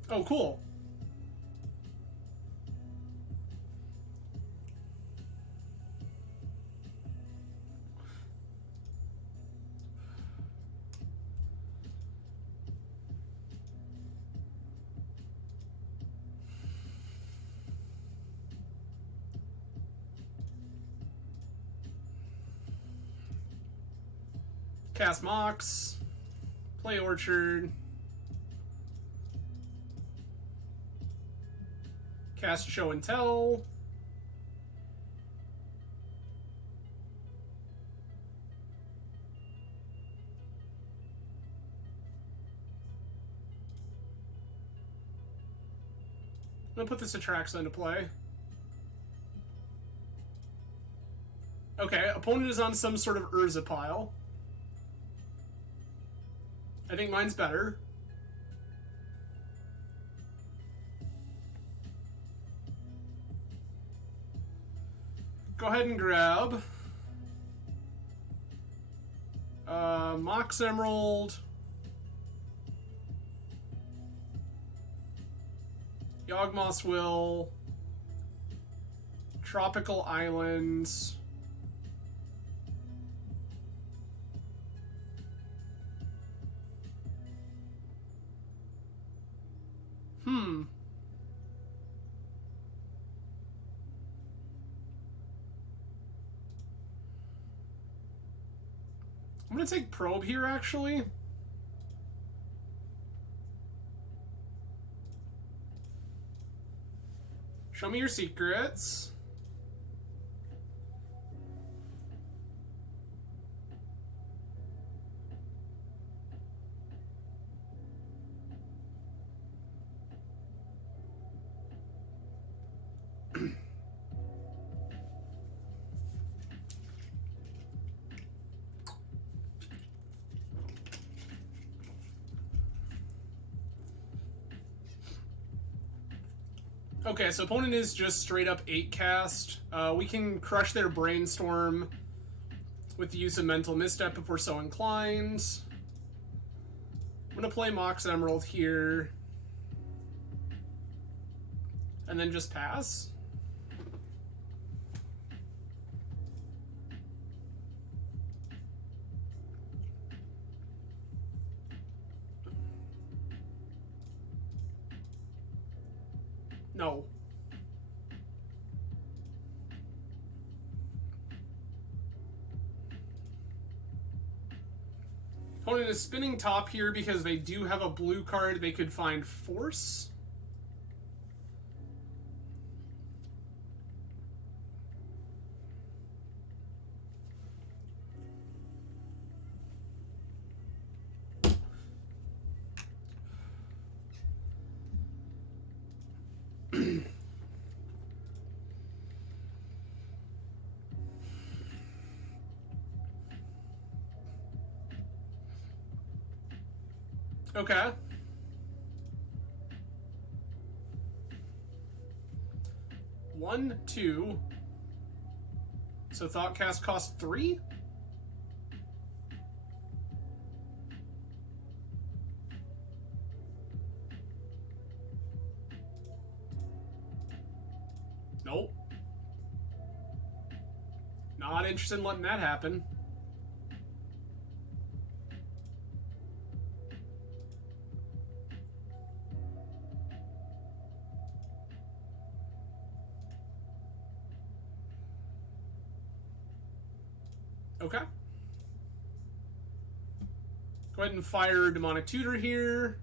Oh, cool. Cast Mox, play Orchard, cast Show and Tell, I'm gonna put this Atraxa into play. Opponent is on some sort of Urza pile. I think mine's better. Go ahead and grab Mox Emerald, Yawgmoth's Will, Tropical Islands, I'm gonna take Probe here, actually. Show me your secrets. Okay, so opponent is just straight up 8 cast. We can crush their Brainstorm with the use of Mental Misstep if we're so inclined. I'm gonna play Mox Emerald here. And then just pass. No. Opponent is spinning top here because they do have a blue card. They could find Force. Okay. One, two. So Thoughtcast costs 3? Nope. Not interested in letting that happen. Okay. Go ahead and fire Demonic Tutor here.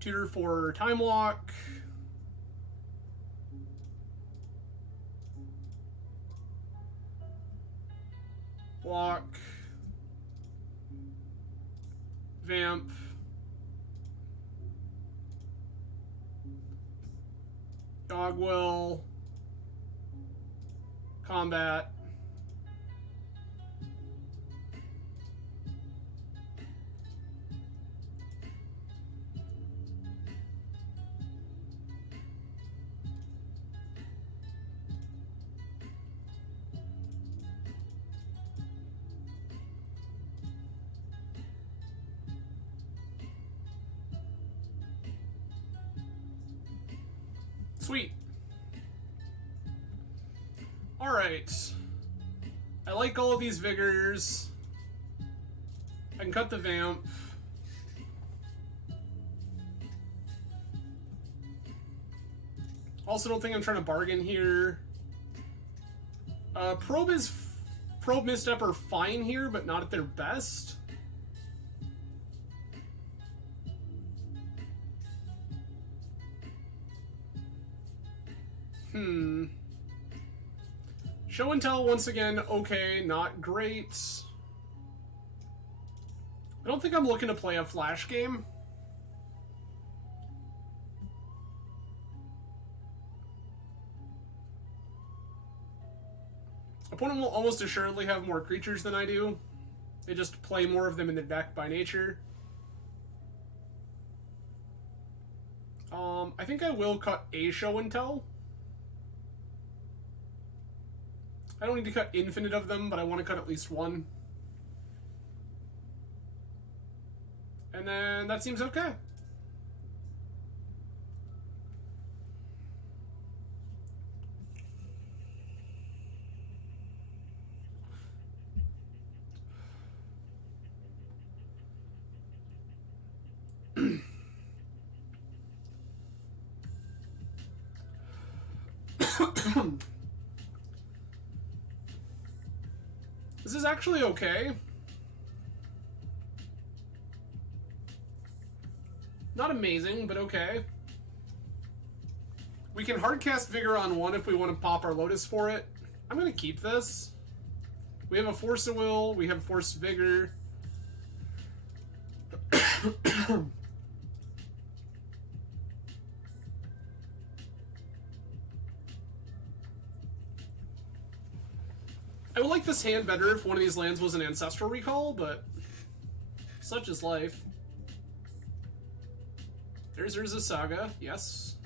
Tutor for Time Walk. Walk. Vamp. Dogwill. Combat. Sweet. Alright. I like all of these vigors. I can cut the vamp. Also don't think I'm trying to bargain here. Probe Misstep are fine here, but not at their best. Show and Tell, once again, okay, not great. I don't think I'm looking to play a flash game. Opponent will almost assuredly have more creatures than I do. They just play more of them in their deck by nature. I think I will cut a show and tell. I don't need to cut infinite of them, but I want to cut at least one. And then that seems okay. This is actually okay. Not amazing, but okay. We can hardcast Vigor on one if we want to pop our Lotus for it. I'm going to keep this. We have a Force of Will. We have Force Vigor. I would like this hand better if one of these lands was an Ancestral Recall, but such is life. There's Urza Saga, yes.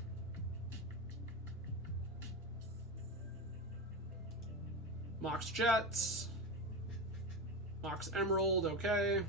Mox Jets. Mox Emerald, okay.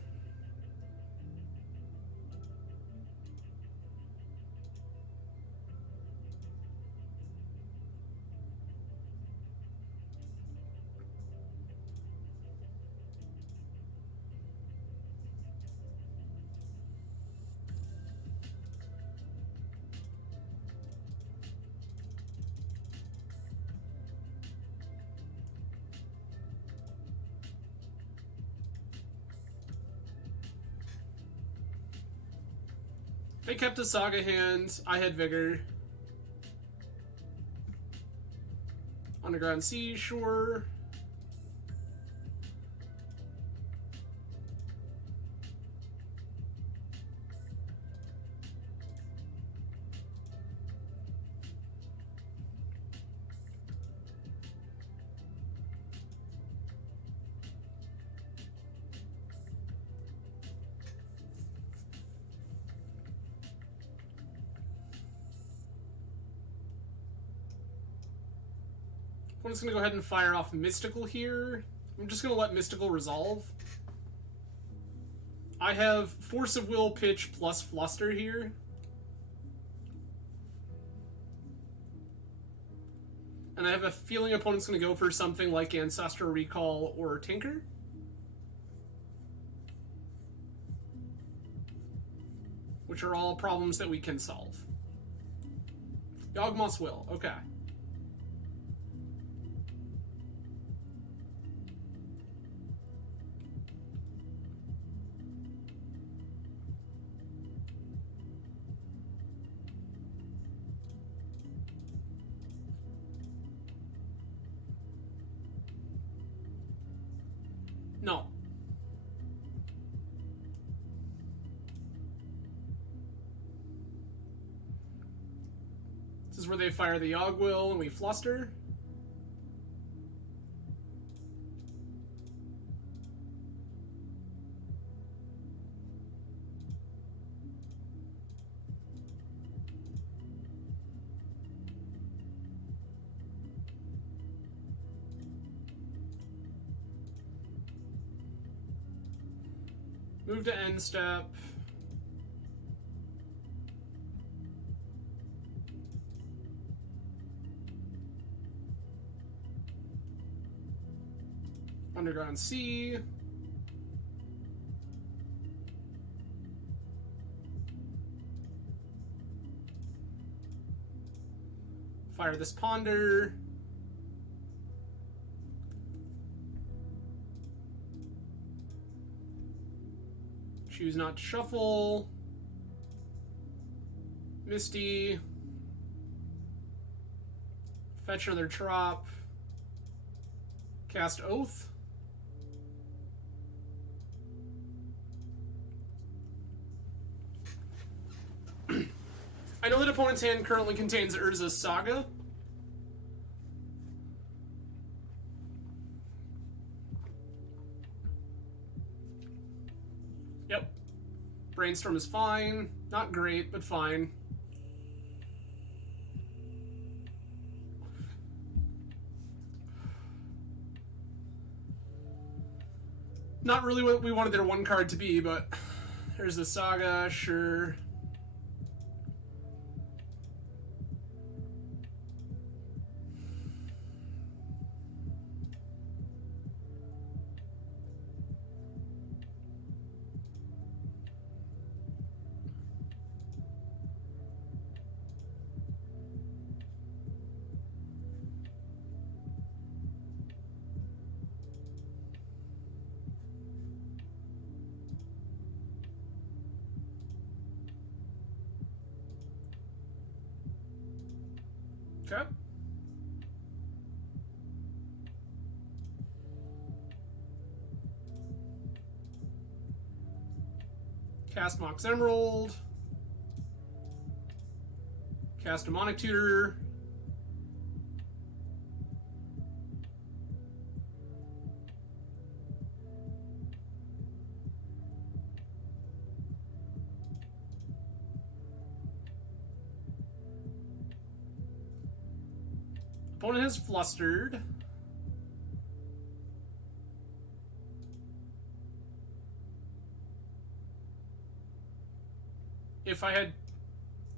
They kept a Saga hand. I had Vigor. Underground Sea, sure. I'm just going to go ahead and fire off Mystical here. I'm just going to let Mystical resolve. I have Force of Will, Pitch, plus Fluster here. And I have a feeling opponent's going to go for something like Ancestral Recall or Tinker. Which are all problems that we can solve. Yawgmoth's Will, okay. No. This is where they fire the Yawgwill and we fluster. Move to end step. Underground Sea. Fire this Ponder. Choose not to shuffle. Misty. Fetch another Trop. Cast Oath. I know that opponent's hand currently contains Urza's Saga. Brainstorm is fine. Not great, but fine. Not really what we wanted their one card to be, but there's the Saga, sure. Okay. Cast Mox Emerald. Cast Demonic Tutor. Opponent has Flustered. If I had...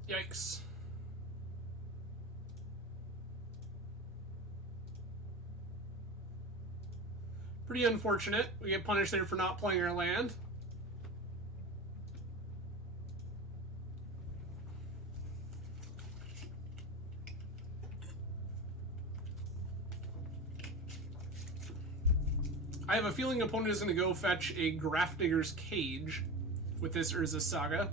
Yikes. Pretty unfortunate. We get punished there for not playing our land. I have a feeling opponent is going to go fetch a Grafdigger's Cage with this Urza Saga.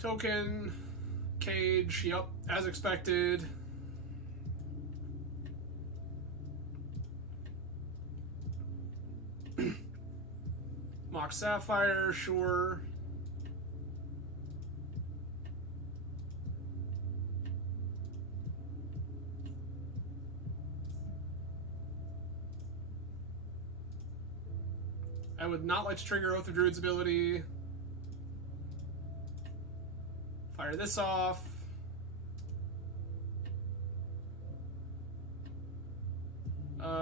Token, Cage, yep, as expected. Mox Sapphire, sure. I would not like to trigger Oath of Druid's ability. Fire this off.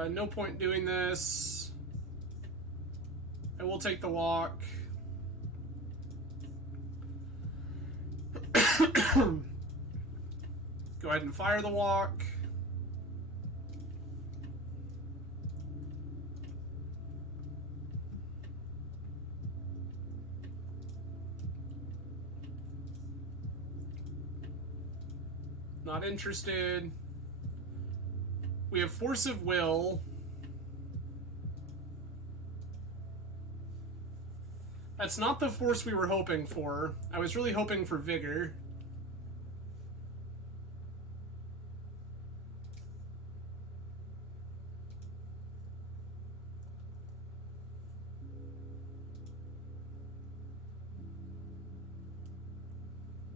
No point doing this. I will take the walk. Go ahead and fire the walk. Not interested. We have Force of Will. That's not the force we were hoping for. I was really hoping for Vigor.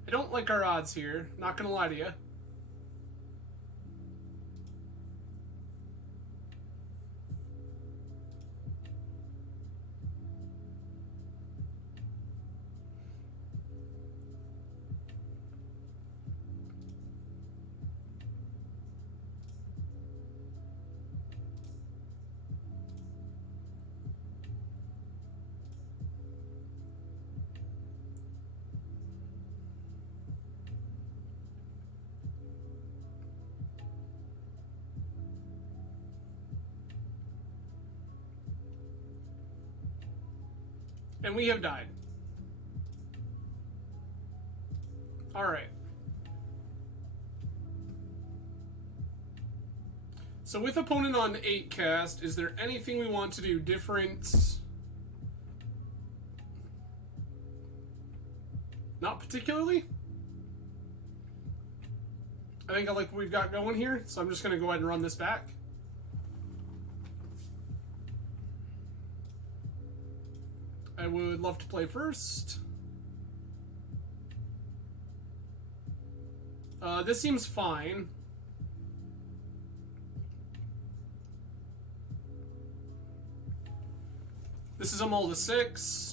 I don't like our odds here, not gonna lie to you. And we have died. Alright. So with opponent on 8 cast, is there anything we want to do different? Not particularly. I think I like what we've got going here, so I'm just going to go ahead and run this back. I would love to play first. This seems fine. This is a mull to 6.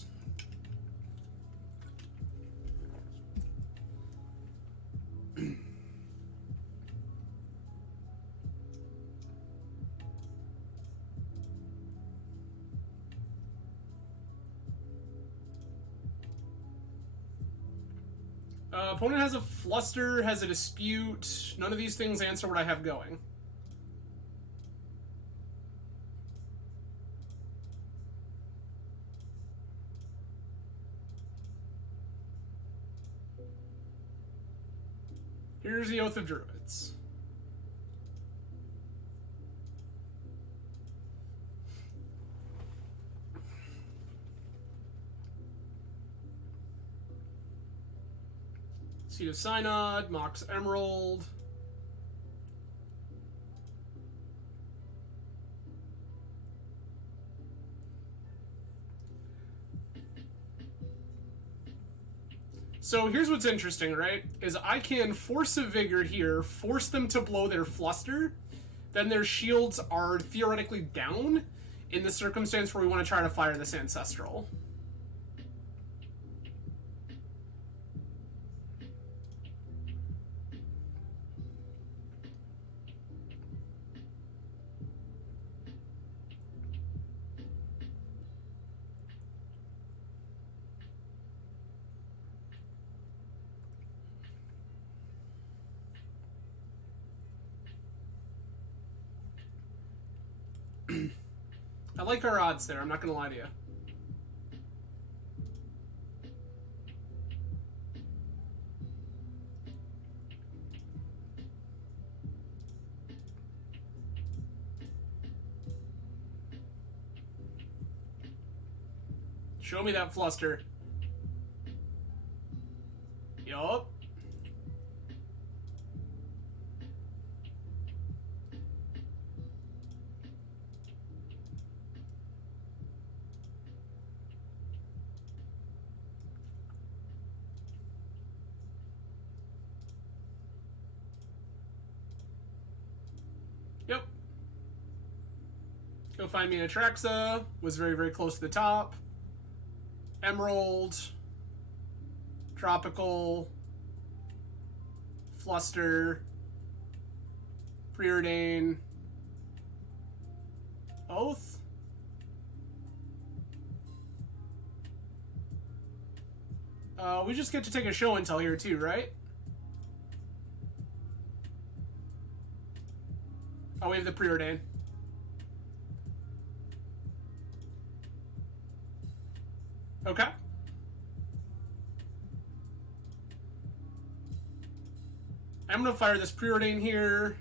Opponent has a fluster, has a dispute. None of these things answer what I have going. Here's the Oath of Druids. Seed of Synod, Mox Emerald. So here's what's interesting, right? Is I can force a Vigor here, force them to blow their Fluster, then their shields are theoretically down in the circumstance where we want to try to fire this Ancestral. I like our odds there, I'm not going to lie to you. Show me that fluster. Yup. Yep. Go find me an Atraxa. Was very, very close to the top. Emerald. Tropical. Fluster. Preordain. Oath. We just get to take a show and tell here too, right? Oh, we have the preordain. Okay. I'm gonna fire this preordain here.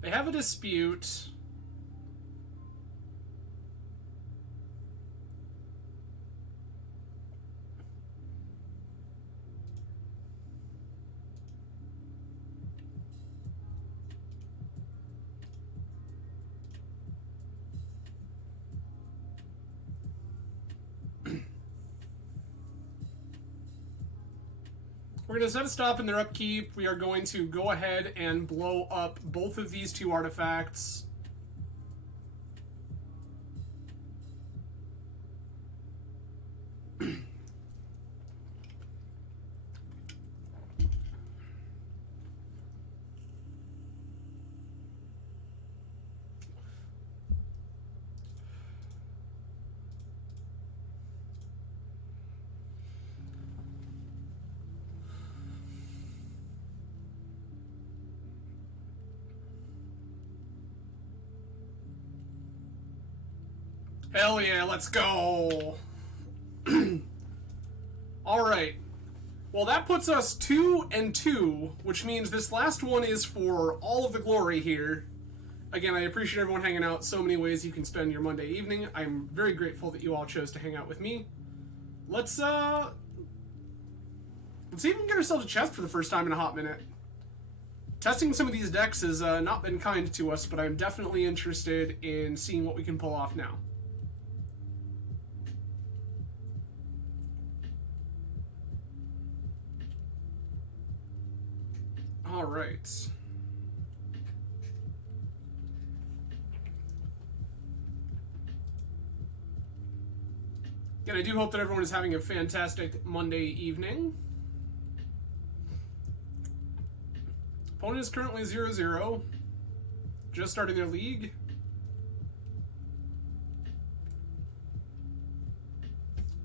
They have a dispute. We're going to set a stop in their upkeep. We are going to go ahead and blow up both of these two artifacts. Hell yeah, let's go! Alright. Well, that puts us 2-2, which means this last one is for all of the glory here. Again, I appreciate everyone hanging out. So many ways you can spend your Monday evening. I'm very grateful that you all chose to hang out with me. Let's even get ourselves a chest for the first time in a hot minute. Testing some of these decks has not been kind to us, but I'm definitely interested in seeing what we can pull off now. All right. Again, I do hope that everyone is having a fantastic Monday evening. Opponent is currently 0-0. Just starting their league.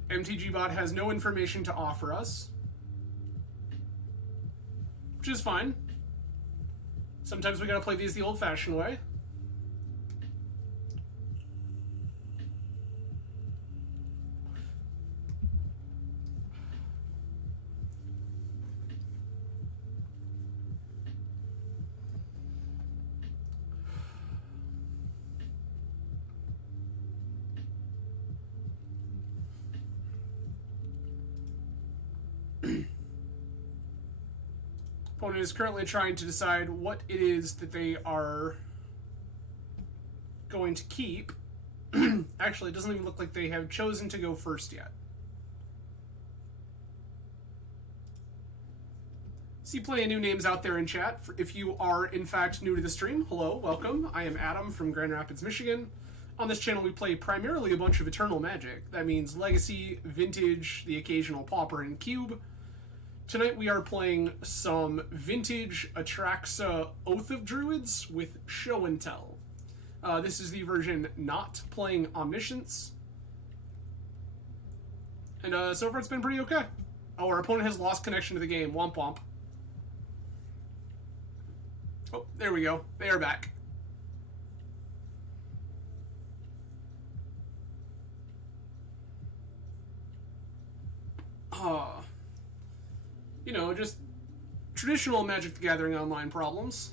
MTG bot has no information to offer us, which is fine. Sometimes we gotta play these the old-fashioned way. Opponent is currently trying to decide what it is that they are going to keep. Actually, it doesn't even look like they have chosen to go first yet. See plenty of new names out there in chat. If you are, in fact, new to the stream, hello, welcome. I am Adam from Grand Rapids, Michigan. On this channel, we play primarily a bunch of Eternal Magic. That means Legacy, Vintage, the occasional Pauper, and Cube. Tonight we are playing some Vintage Atraxa Oath of Druids with Show and Tell. This is the version not playing Omniscience. And so far it's been pretty okay. Oh, our opponent has lost connection to the game. Womp womp. Oh, there we go. They are back. You know, just traditional Magic the Gathering Online problems.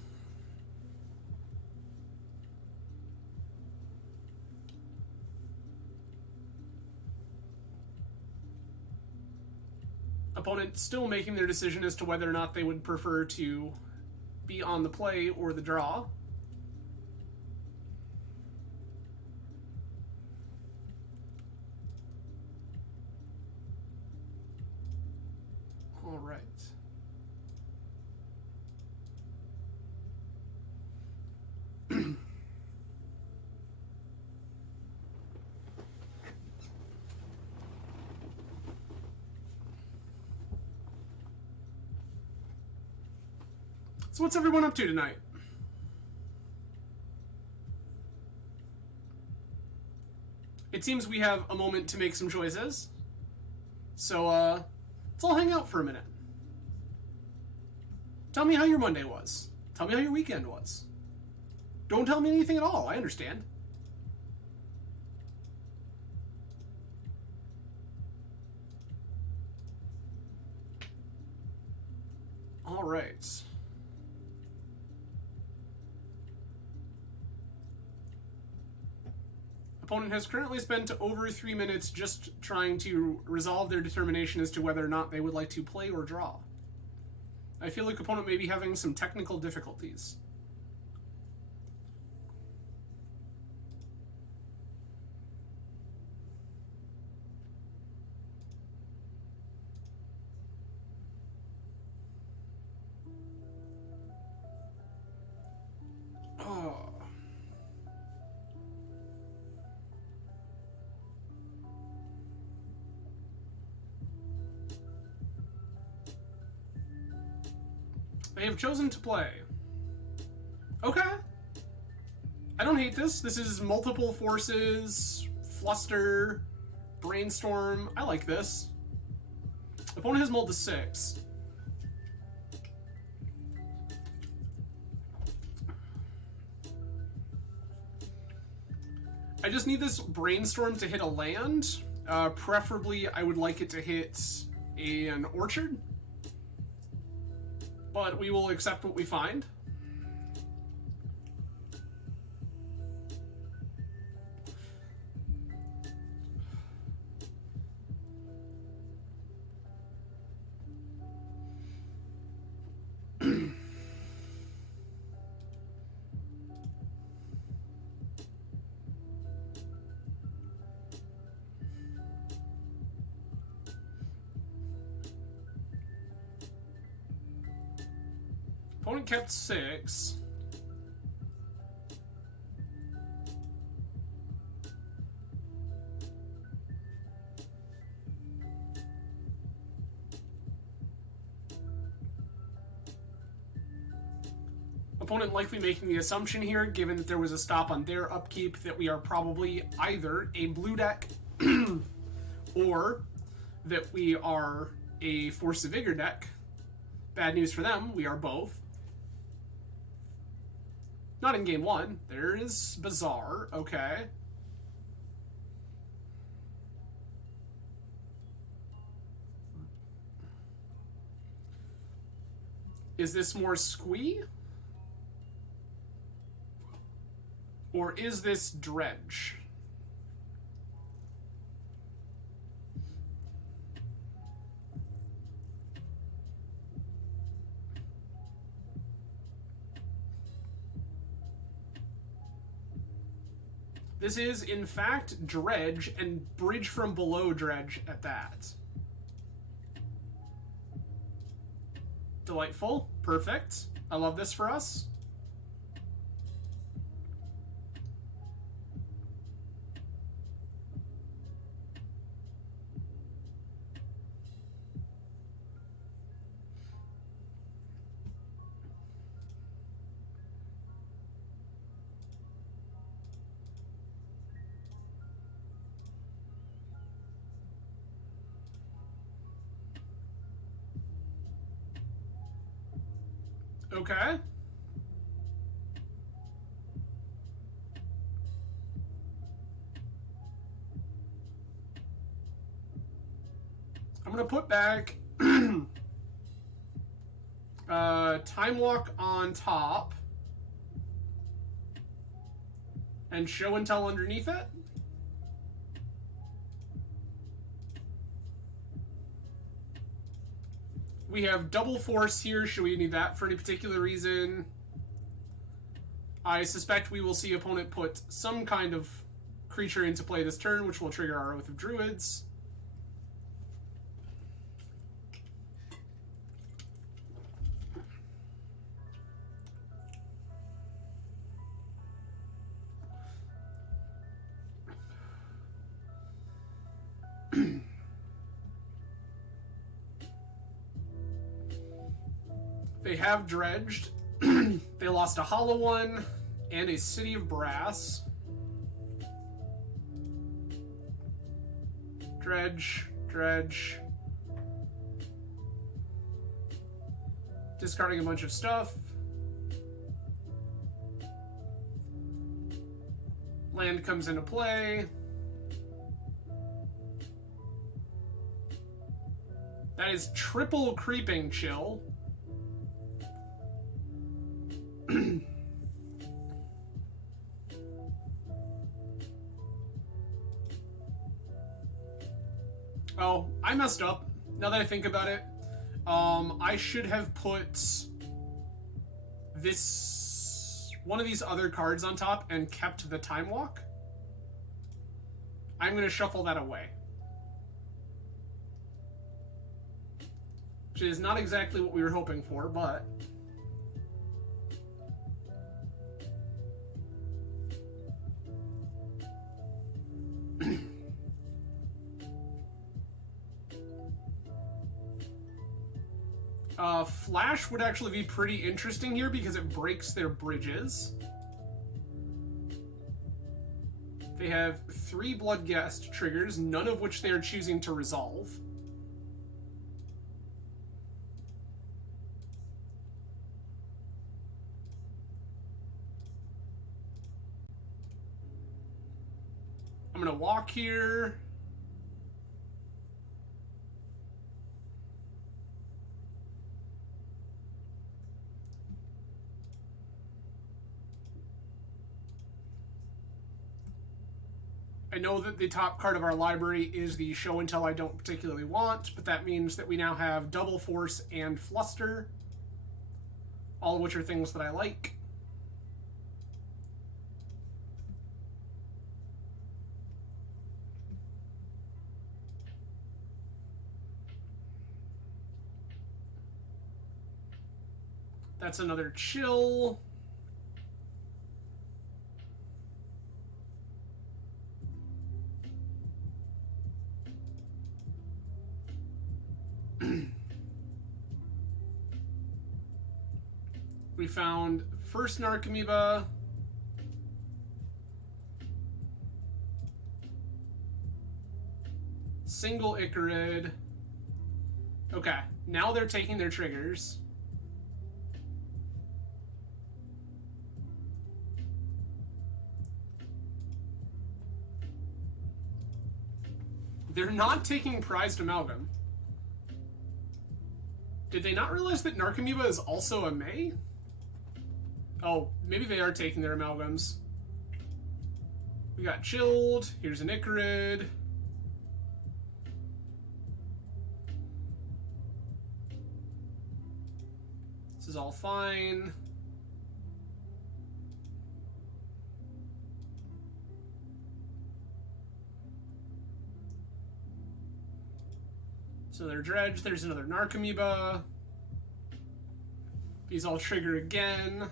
Opponent still making their decision as to whether or not they would prefer to be on the play or the draw. All right. So what's everyone up to tonight? It seems we have a moment to make some choices. So, let's all hang out for a minute. Tell me how your Monday was. Tell me how your weekend was. Don't tell me anything at all. I understand. All right. Opponent has currently spent over 3 minutes just trying to resolve their determination as to whether or not they would like to play or draw. I feel like opponent may be having some technical difficulties. Oh. They have chosen to play. Okay. I don't hate this. This is multiple forces, fluster, brainstorm. I like this. Opponent has mulled to 6. I just need this brainstorm to hit a land. Preferably, I would like it to hit an orchard. But we will accept what we find. Opponent kept 6. Opponent likely making the assumption here, given that there was a stop on their upkeep, that we are probably either a blue deck or that we are a Force of Vigor deck. Bad news for them, we are both. Not in game 1. There is Bizarre. Okay. Is this more squee? Or is this Dredge? This is, in fact, Dredge, and Bridge from below Dredge at that. Delightful. Perfect. I love this for us. Okay. I'm going to put back Time Walk on top and Show and Tell underneath it. We have Double Force here. Should we need that for any particular reason? I suspect we will see opponent put some kind of creature into play this turn, which will trigger our Oath of Druids. They have dredged. They lost a Hollow One and a City of Brass. Dredge, dredge. Discarding a bunch of stuff. Land comes into play. That is triple Creeping Chill. Oh, I messed up. Now that I think about it, I should have put one of these other cards on top and kept the Time Walk. I'm going to shuffle that away. Which is not exactly what we were hoping for, but... Flash would actually be pretty interesting here because it breaks their bridges. They have 3 Bloodghast triggers, none of which they are choosing to resolve. I'm going to walk here. I know that the top card of our library is the Show and Tell I don't particularly want, but that means that we now have Double Force and Fluster. all of which are things that I like. That's another chill. We found first Narcomoeba. Single Icarid. Okay, now they're taking their triggers. They're not taking Prized Amalgam. Did they not realize that Narcomoeba is also a May? Oh, maybe they are taking their amalgams. We got Chilled. Here's an Icarid. This is all fine. So they're Dredge. There's another Narcomoeba. These all trigger again.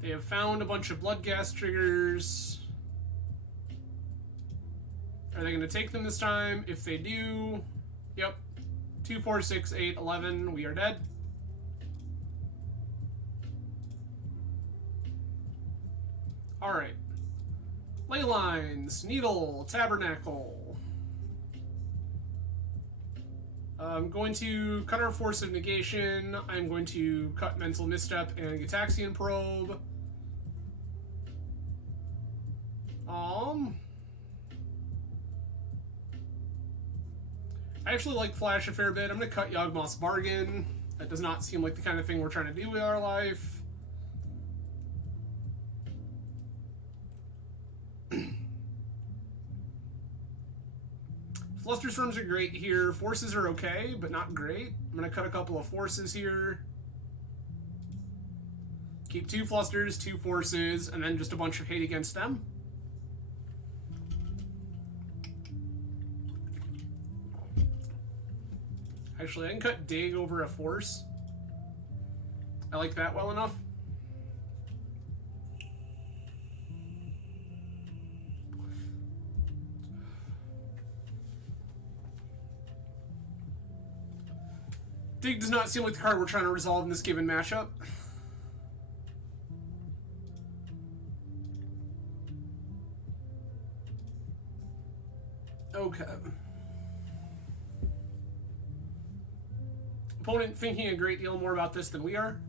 They have found a bunch of Bloodghast triggers. Are they going to take them this time? If they do, yep. 2, 4, 6, 8, 11. We are dead. Alright. Ley Lines, Needle, Tabernacle. I'm going to cut our Force of Negation. I'm going to cut Mental Misstep and Gitaxian Probe. I actually like Flash a fair bit. I'm going to cut Yawgmoth's Bargain. That does not seem like the kind of thing we're trying to do with our life. Flusterstorms are great here. Forces are okay, but not great. I'm going to cut a couple of Forces here. Keep 2 Flusters, 2 Forces, and then just a bunch of hate against them. Actually, I can cut Dig over a Force. I like that well enough. Dig does not seem like the card we're trying to resolve in this given matchup. Okay. Opponent thinking a great deal more about this than we are.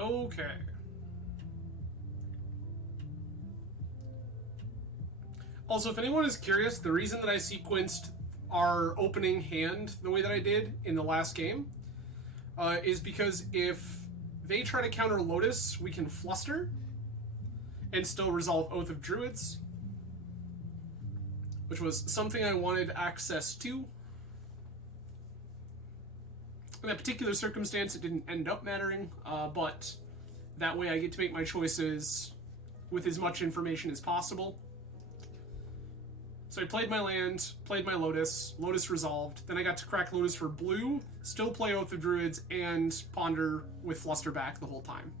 Okay. Also, if anyone is curious, the reason that I sequenced our opening hand the way that I did in the last game is because if they try to counter Lotus, we can Fluster and still resolve Oath of Druids, which was something I wanted access to. In that particular circumstance, it didn't end up mattering, but that way I get to make my choices with as much information as possible. So I played my land, played my Lotus, Lotus resolved, then I got to crack Lotus for blue, still play Oath of Druids, and ponder with Fluster back the whole time.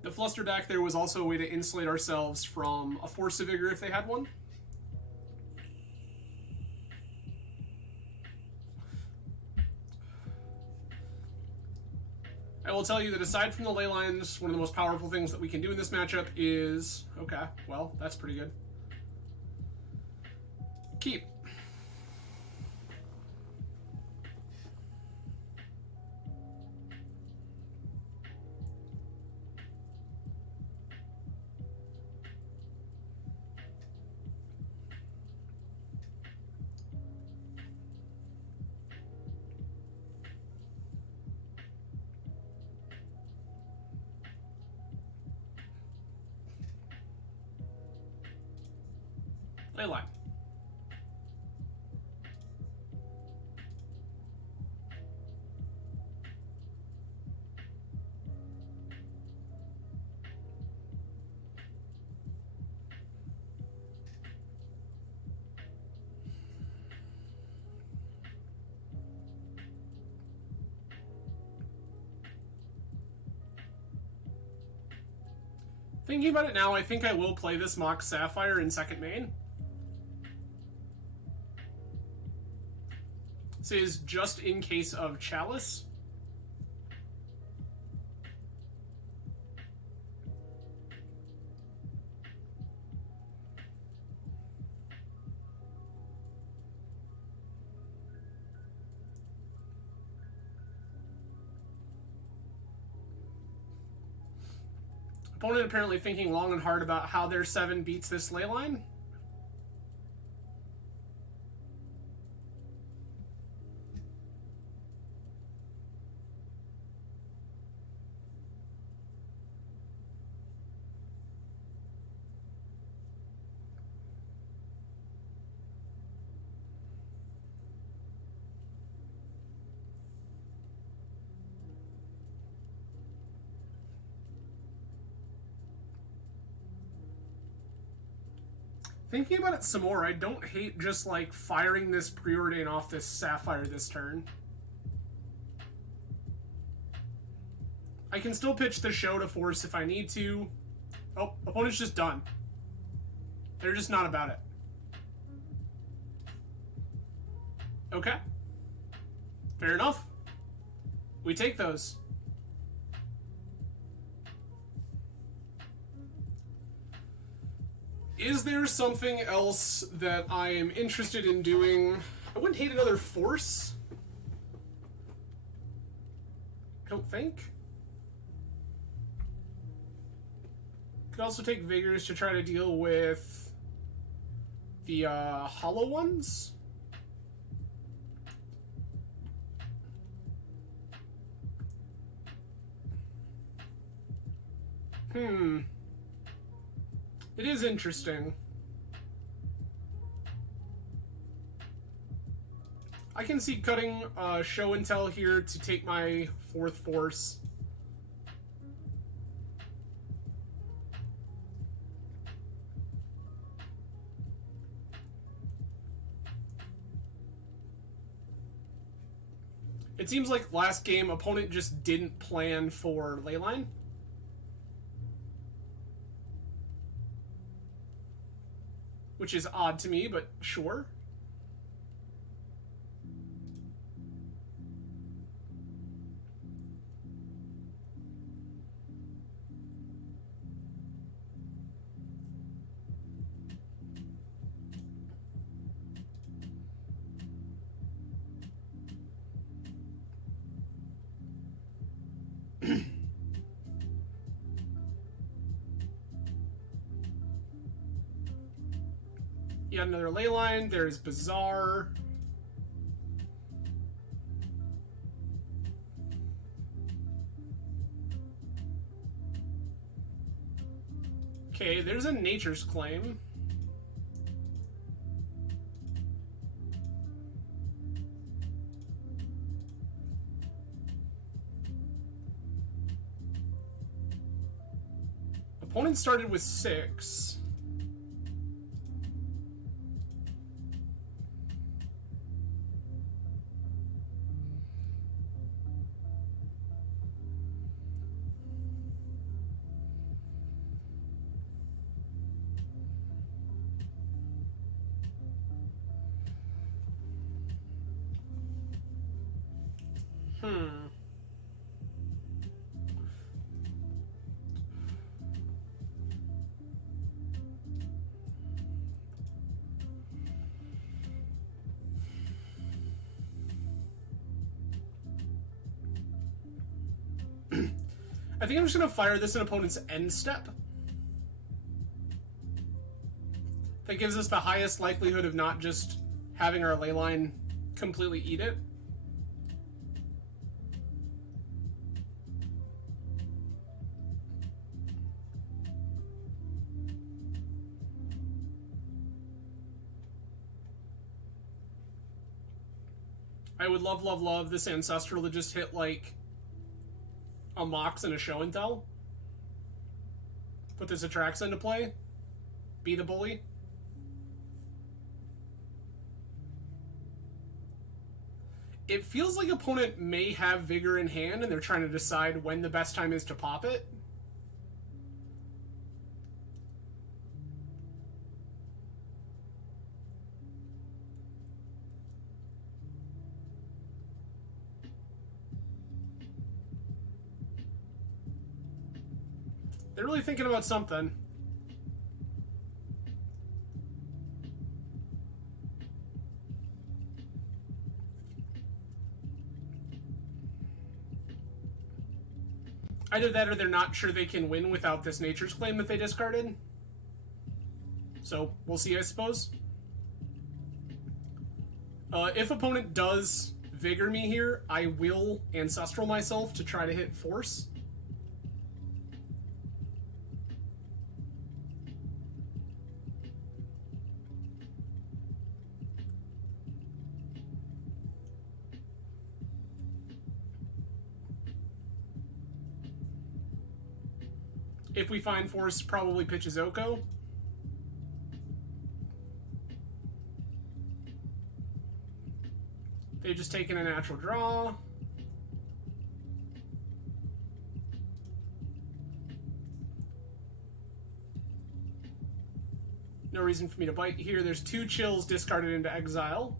The Fluster deck there was also a way to insulate ourselves from a Force of Vigor if they had one. I will tell you that aside from the ley lines, one of the most powerful things that we can do in this matchup is... Okay, well, that's pretty good. Keep. Ley line. Thinking about it now, I think I will play this Mox Sapphire in second main. This is just in case of Chalice. Opponent apparently thinking long and hard about how their 7 beats this ley line. Thinking about it some more, I don't hate just like firing this Preordain off this Sapphire this turn. I can still pitch the show to force if I need to. Oh, opponent's just done. They're just not about it. Okay. Fair enough. We take those. Is there something else that I am interested in doing? I wouldn't hate another force. I don't think. Could also take Vigors to try to deal with the hollow ones. It is interesting. I can see cutting show and tell here to take my 4th force. It seems like last game, opponent just didn't plan for Leyline. Which is odd to me, but sure. Yet another ley line. There's Bazaar. Okay, there's a Nature's Claim. Opponent started with 6. I think I'm just going to fire this in opponent's end step. That gives us the highest likelihood of not just having our leyline completely eat it. I would love, love, love this Ancestral to just hit, like, a Mox and a Show and Tell. Put this Atraxa into play. Be the bully. It feels like opponent may have Vigor in hand, and they're trying to decide when the best time is to pop it. They're really thinking about something. Either that or they're not sure they can win without this Nature's Claim that they discarded. So, we'll see, I suppose. If opponent does Vigor me here, I will Ancestral myself to try to hit Force. If we find Force, probably pitches Oko. They've just taken a natural draw. No reason for me to bite here. There's 2 Chills discarded into exile.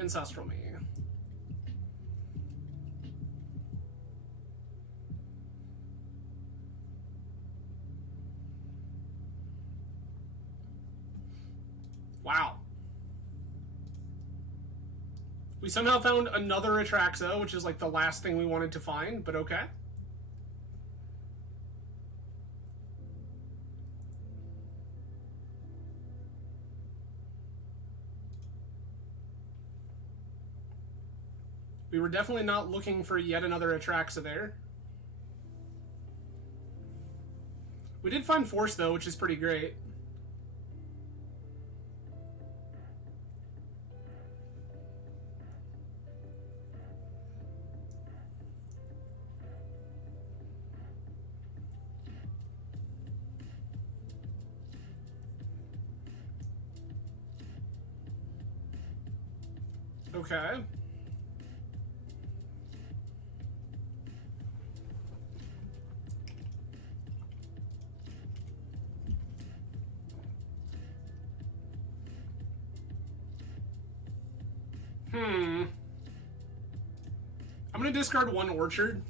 Ancestral me. Wow. We somehow found another Atraxa, which is like the last thing we wanted to find, but okay. We were definitely not looking for yet another Atraxa there. We did find Force, though, which is pretty great. Okay. I'm going to discard 1 Orchard.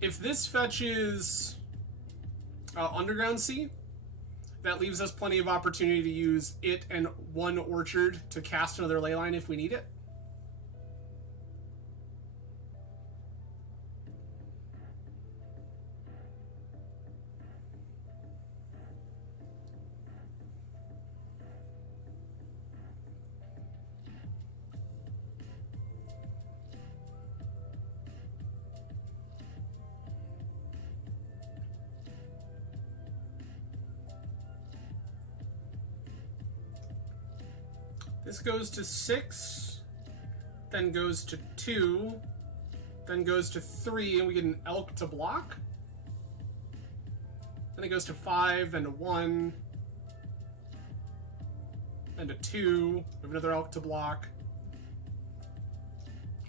If this fetches Underground Sea, that leaves us plenty of opportunity to use it and 1 Orchard to cast another Leyline if we need it. This goes to 6, then goes to 2, then goes to 3, and we get an Elk to block. Then it goes to 5, then to 1, then to 2. We have another Elk to block.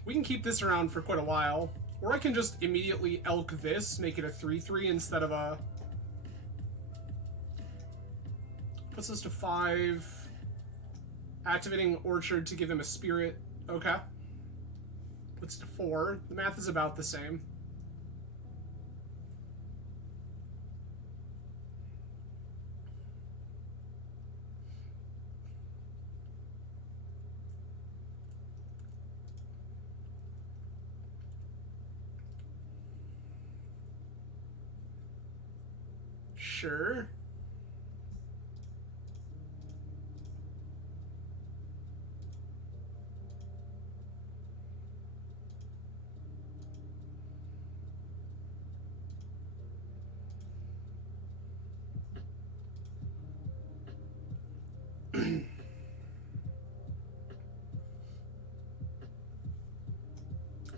We can keep this around for quite a while. Or I can just immediately Elk this, make it a 3/3 instead of a... Puts us to 5... Activating Orchard to give him a spirit. Okay. Puts it to 4. The math is about the same. Sure.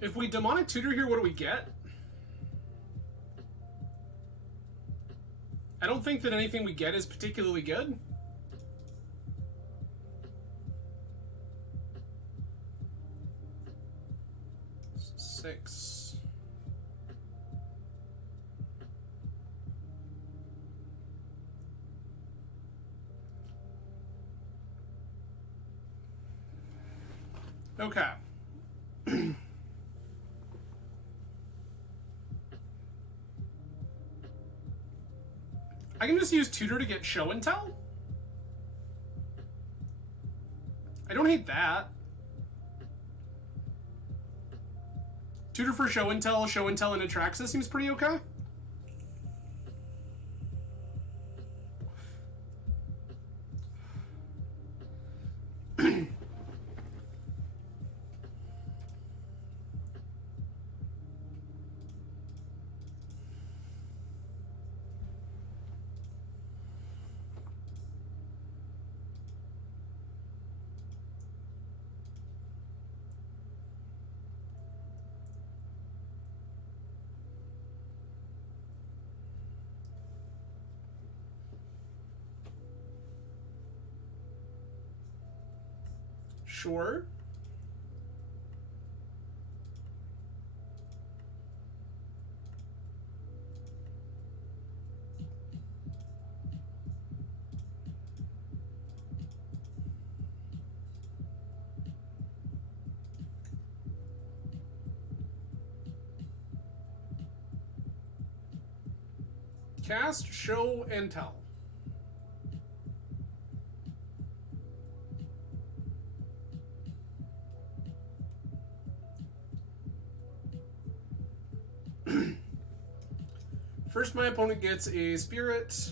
If we demonic tutor here, what do we get? I don't think that anything we get is particularly good. Six. Okay. I can just use Tutor to get Show and Tell. I don't hate that. Tutor for Show and Tell, and Atraxa seems pretty okay. Sure. Cast, Show, and Tell. First, my opponent gets a spirit.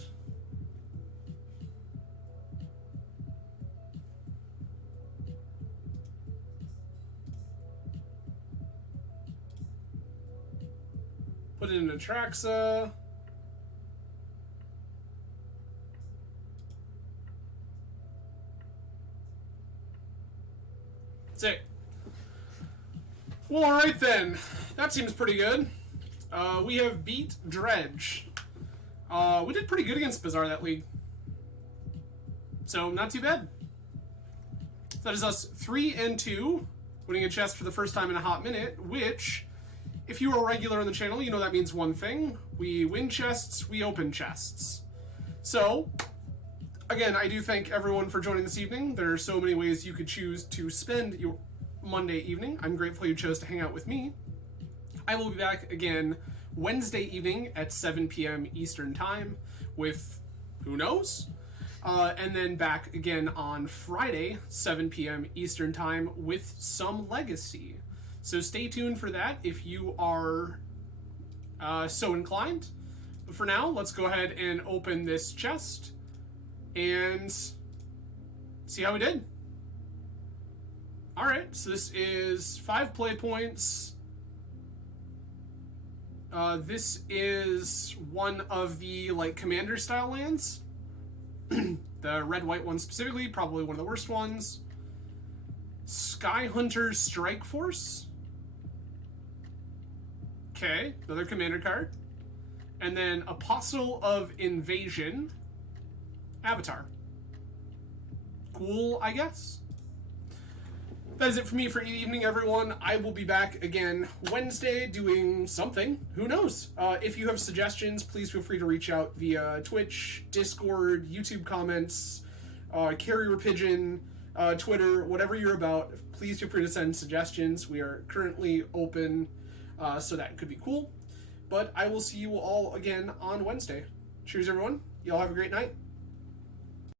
Put it in Atraxa. That's it. Well, alright then. That seems pretty good. We have beat Dredge. We did pretty good against Bazaar that league. So, not too bad. That is us 3-2, winning a chest for the first time in a hot minute, which, if you are a regular on the channel, you know that means one thing. We win chests, we open chests. So, again, I do thank everyone for joining this evening. There are so many ways you could choose to spend your Monday evening. I'm grateful you chose to hang out with me. I will be back again Wednesday evening at 7 p.m. Eastern Time with who knows? And then back again on Friday, 7 p.m. Eastern Time with some Legacy. So stay tuned for that if you are so inclined. But for now, let's go ahead and open this chest and see how we did. Alright, so this is 5 play points. This is one of the, like, commander-style lands. The red-white one specifically, probably one of the worst ones. Sky Hunter's Strike Force. Okay, another commander card. And then Apostle of Invasion. Avatar. Cool, I guess. That is it for me for the evening, everyone. I will be back again Wednesday doing something. Who knows? If you have suggestions, please feel free to reach out via Twitch, Discord, YouTube comments, Carrier Pigeon, Twitter, whatever you're about, please feel free to send suggestions. We are currently open, so that could be cool. But I will see you all again on Wednesday. Cheers, everyone. Y'all have a great night.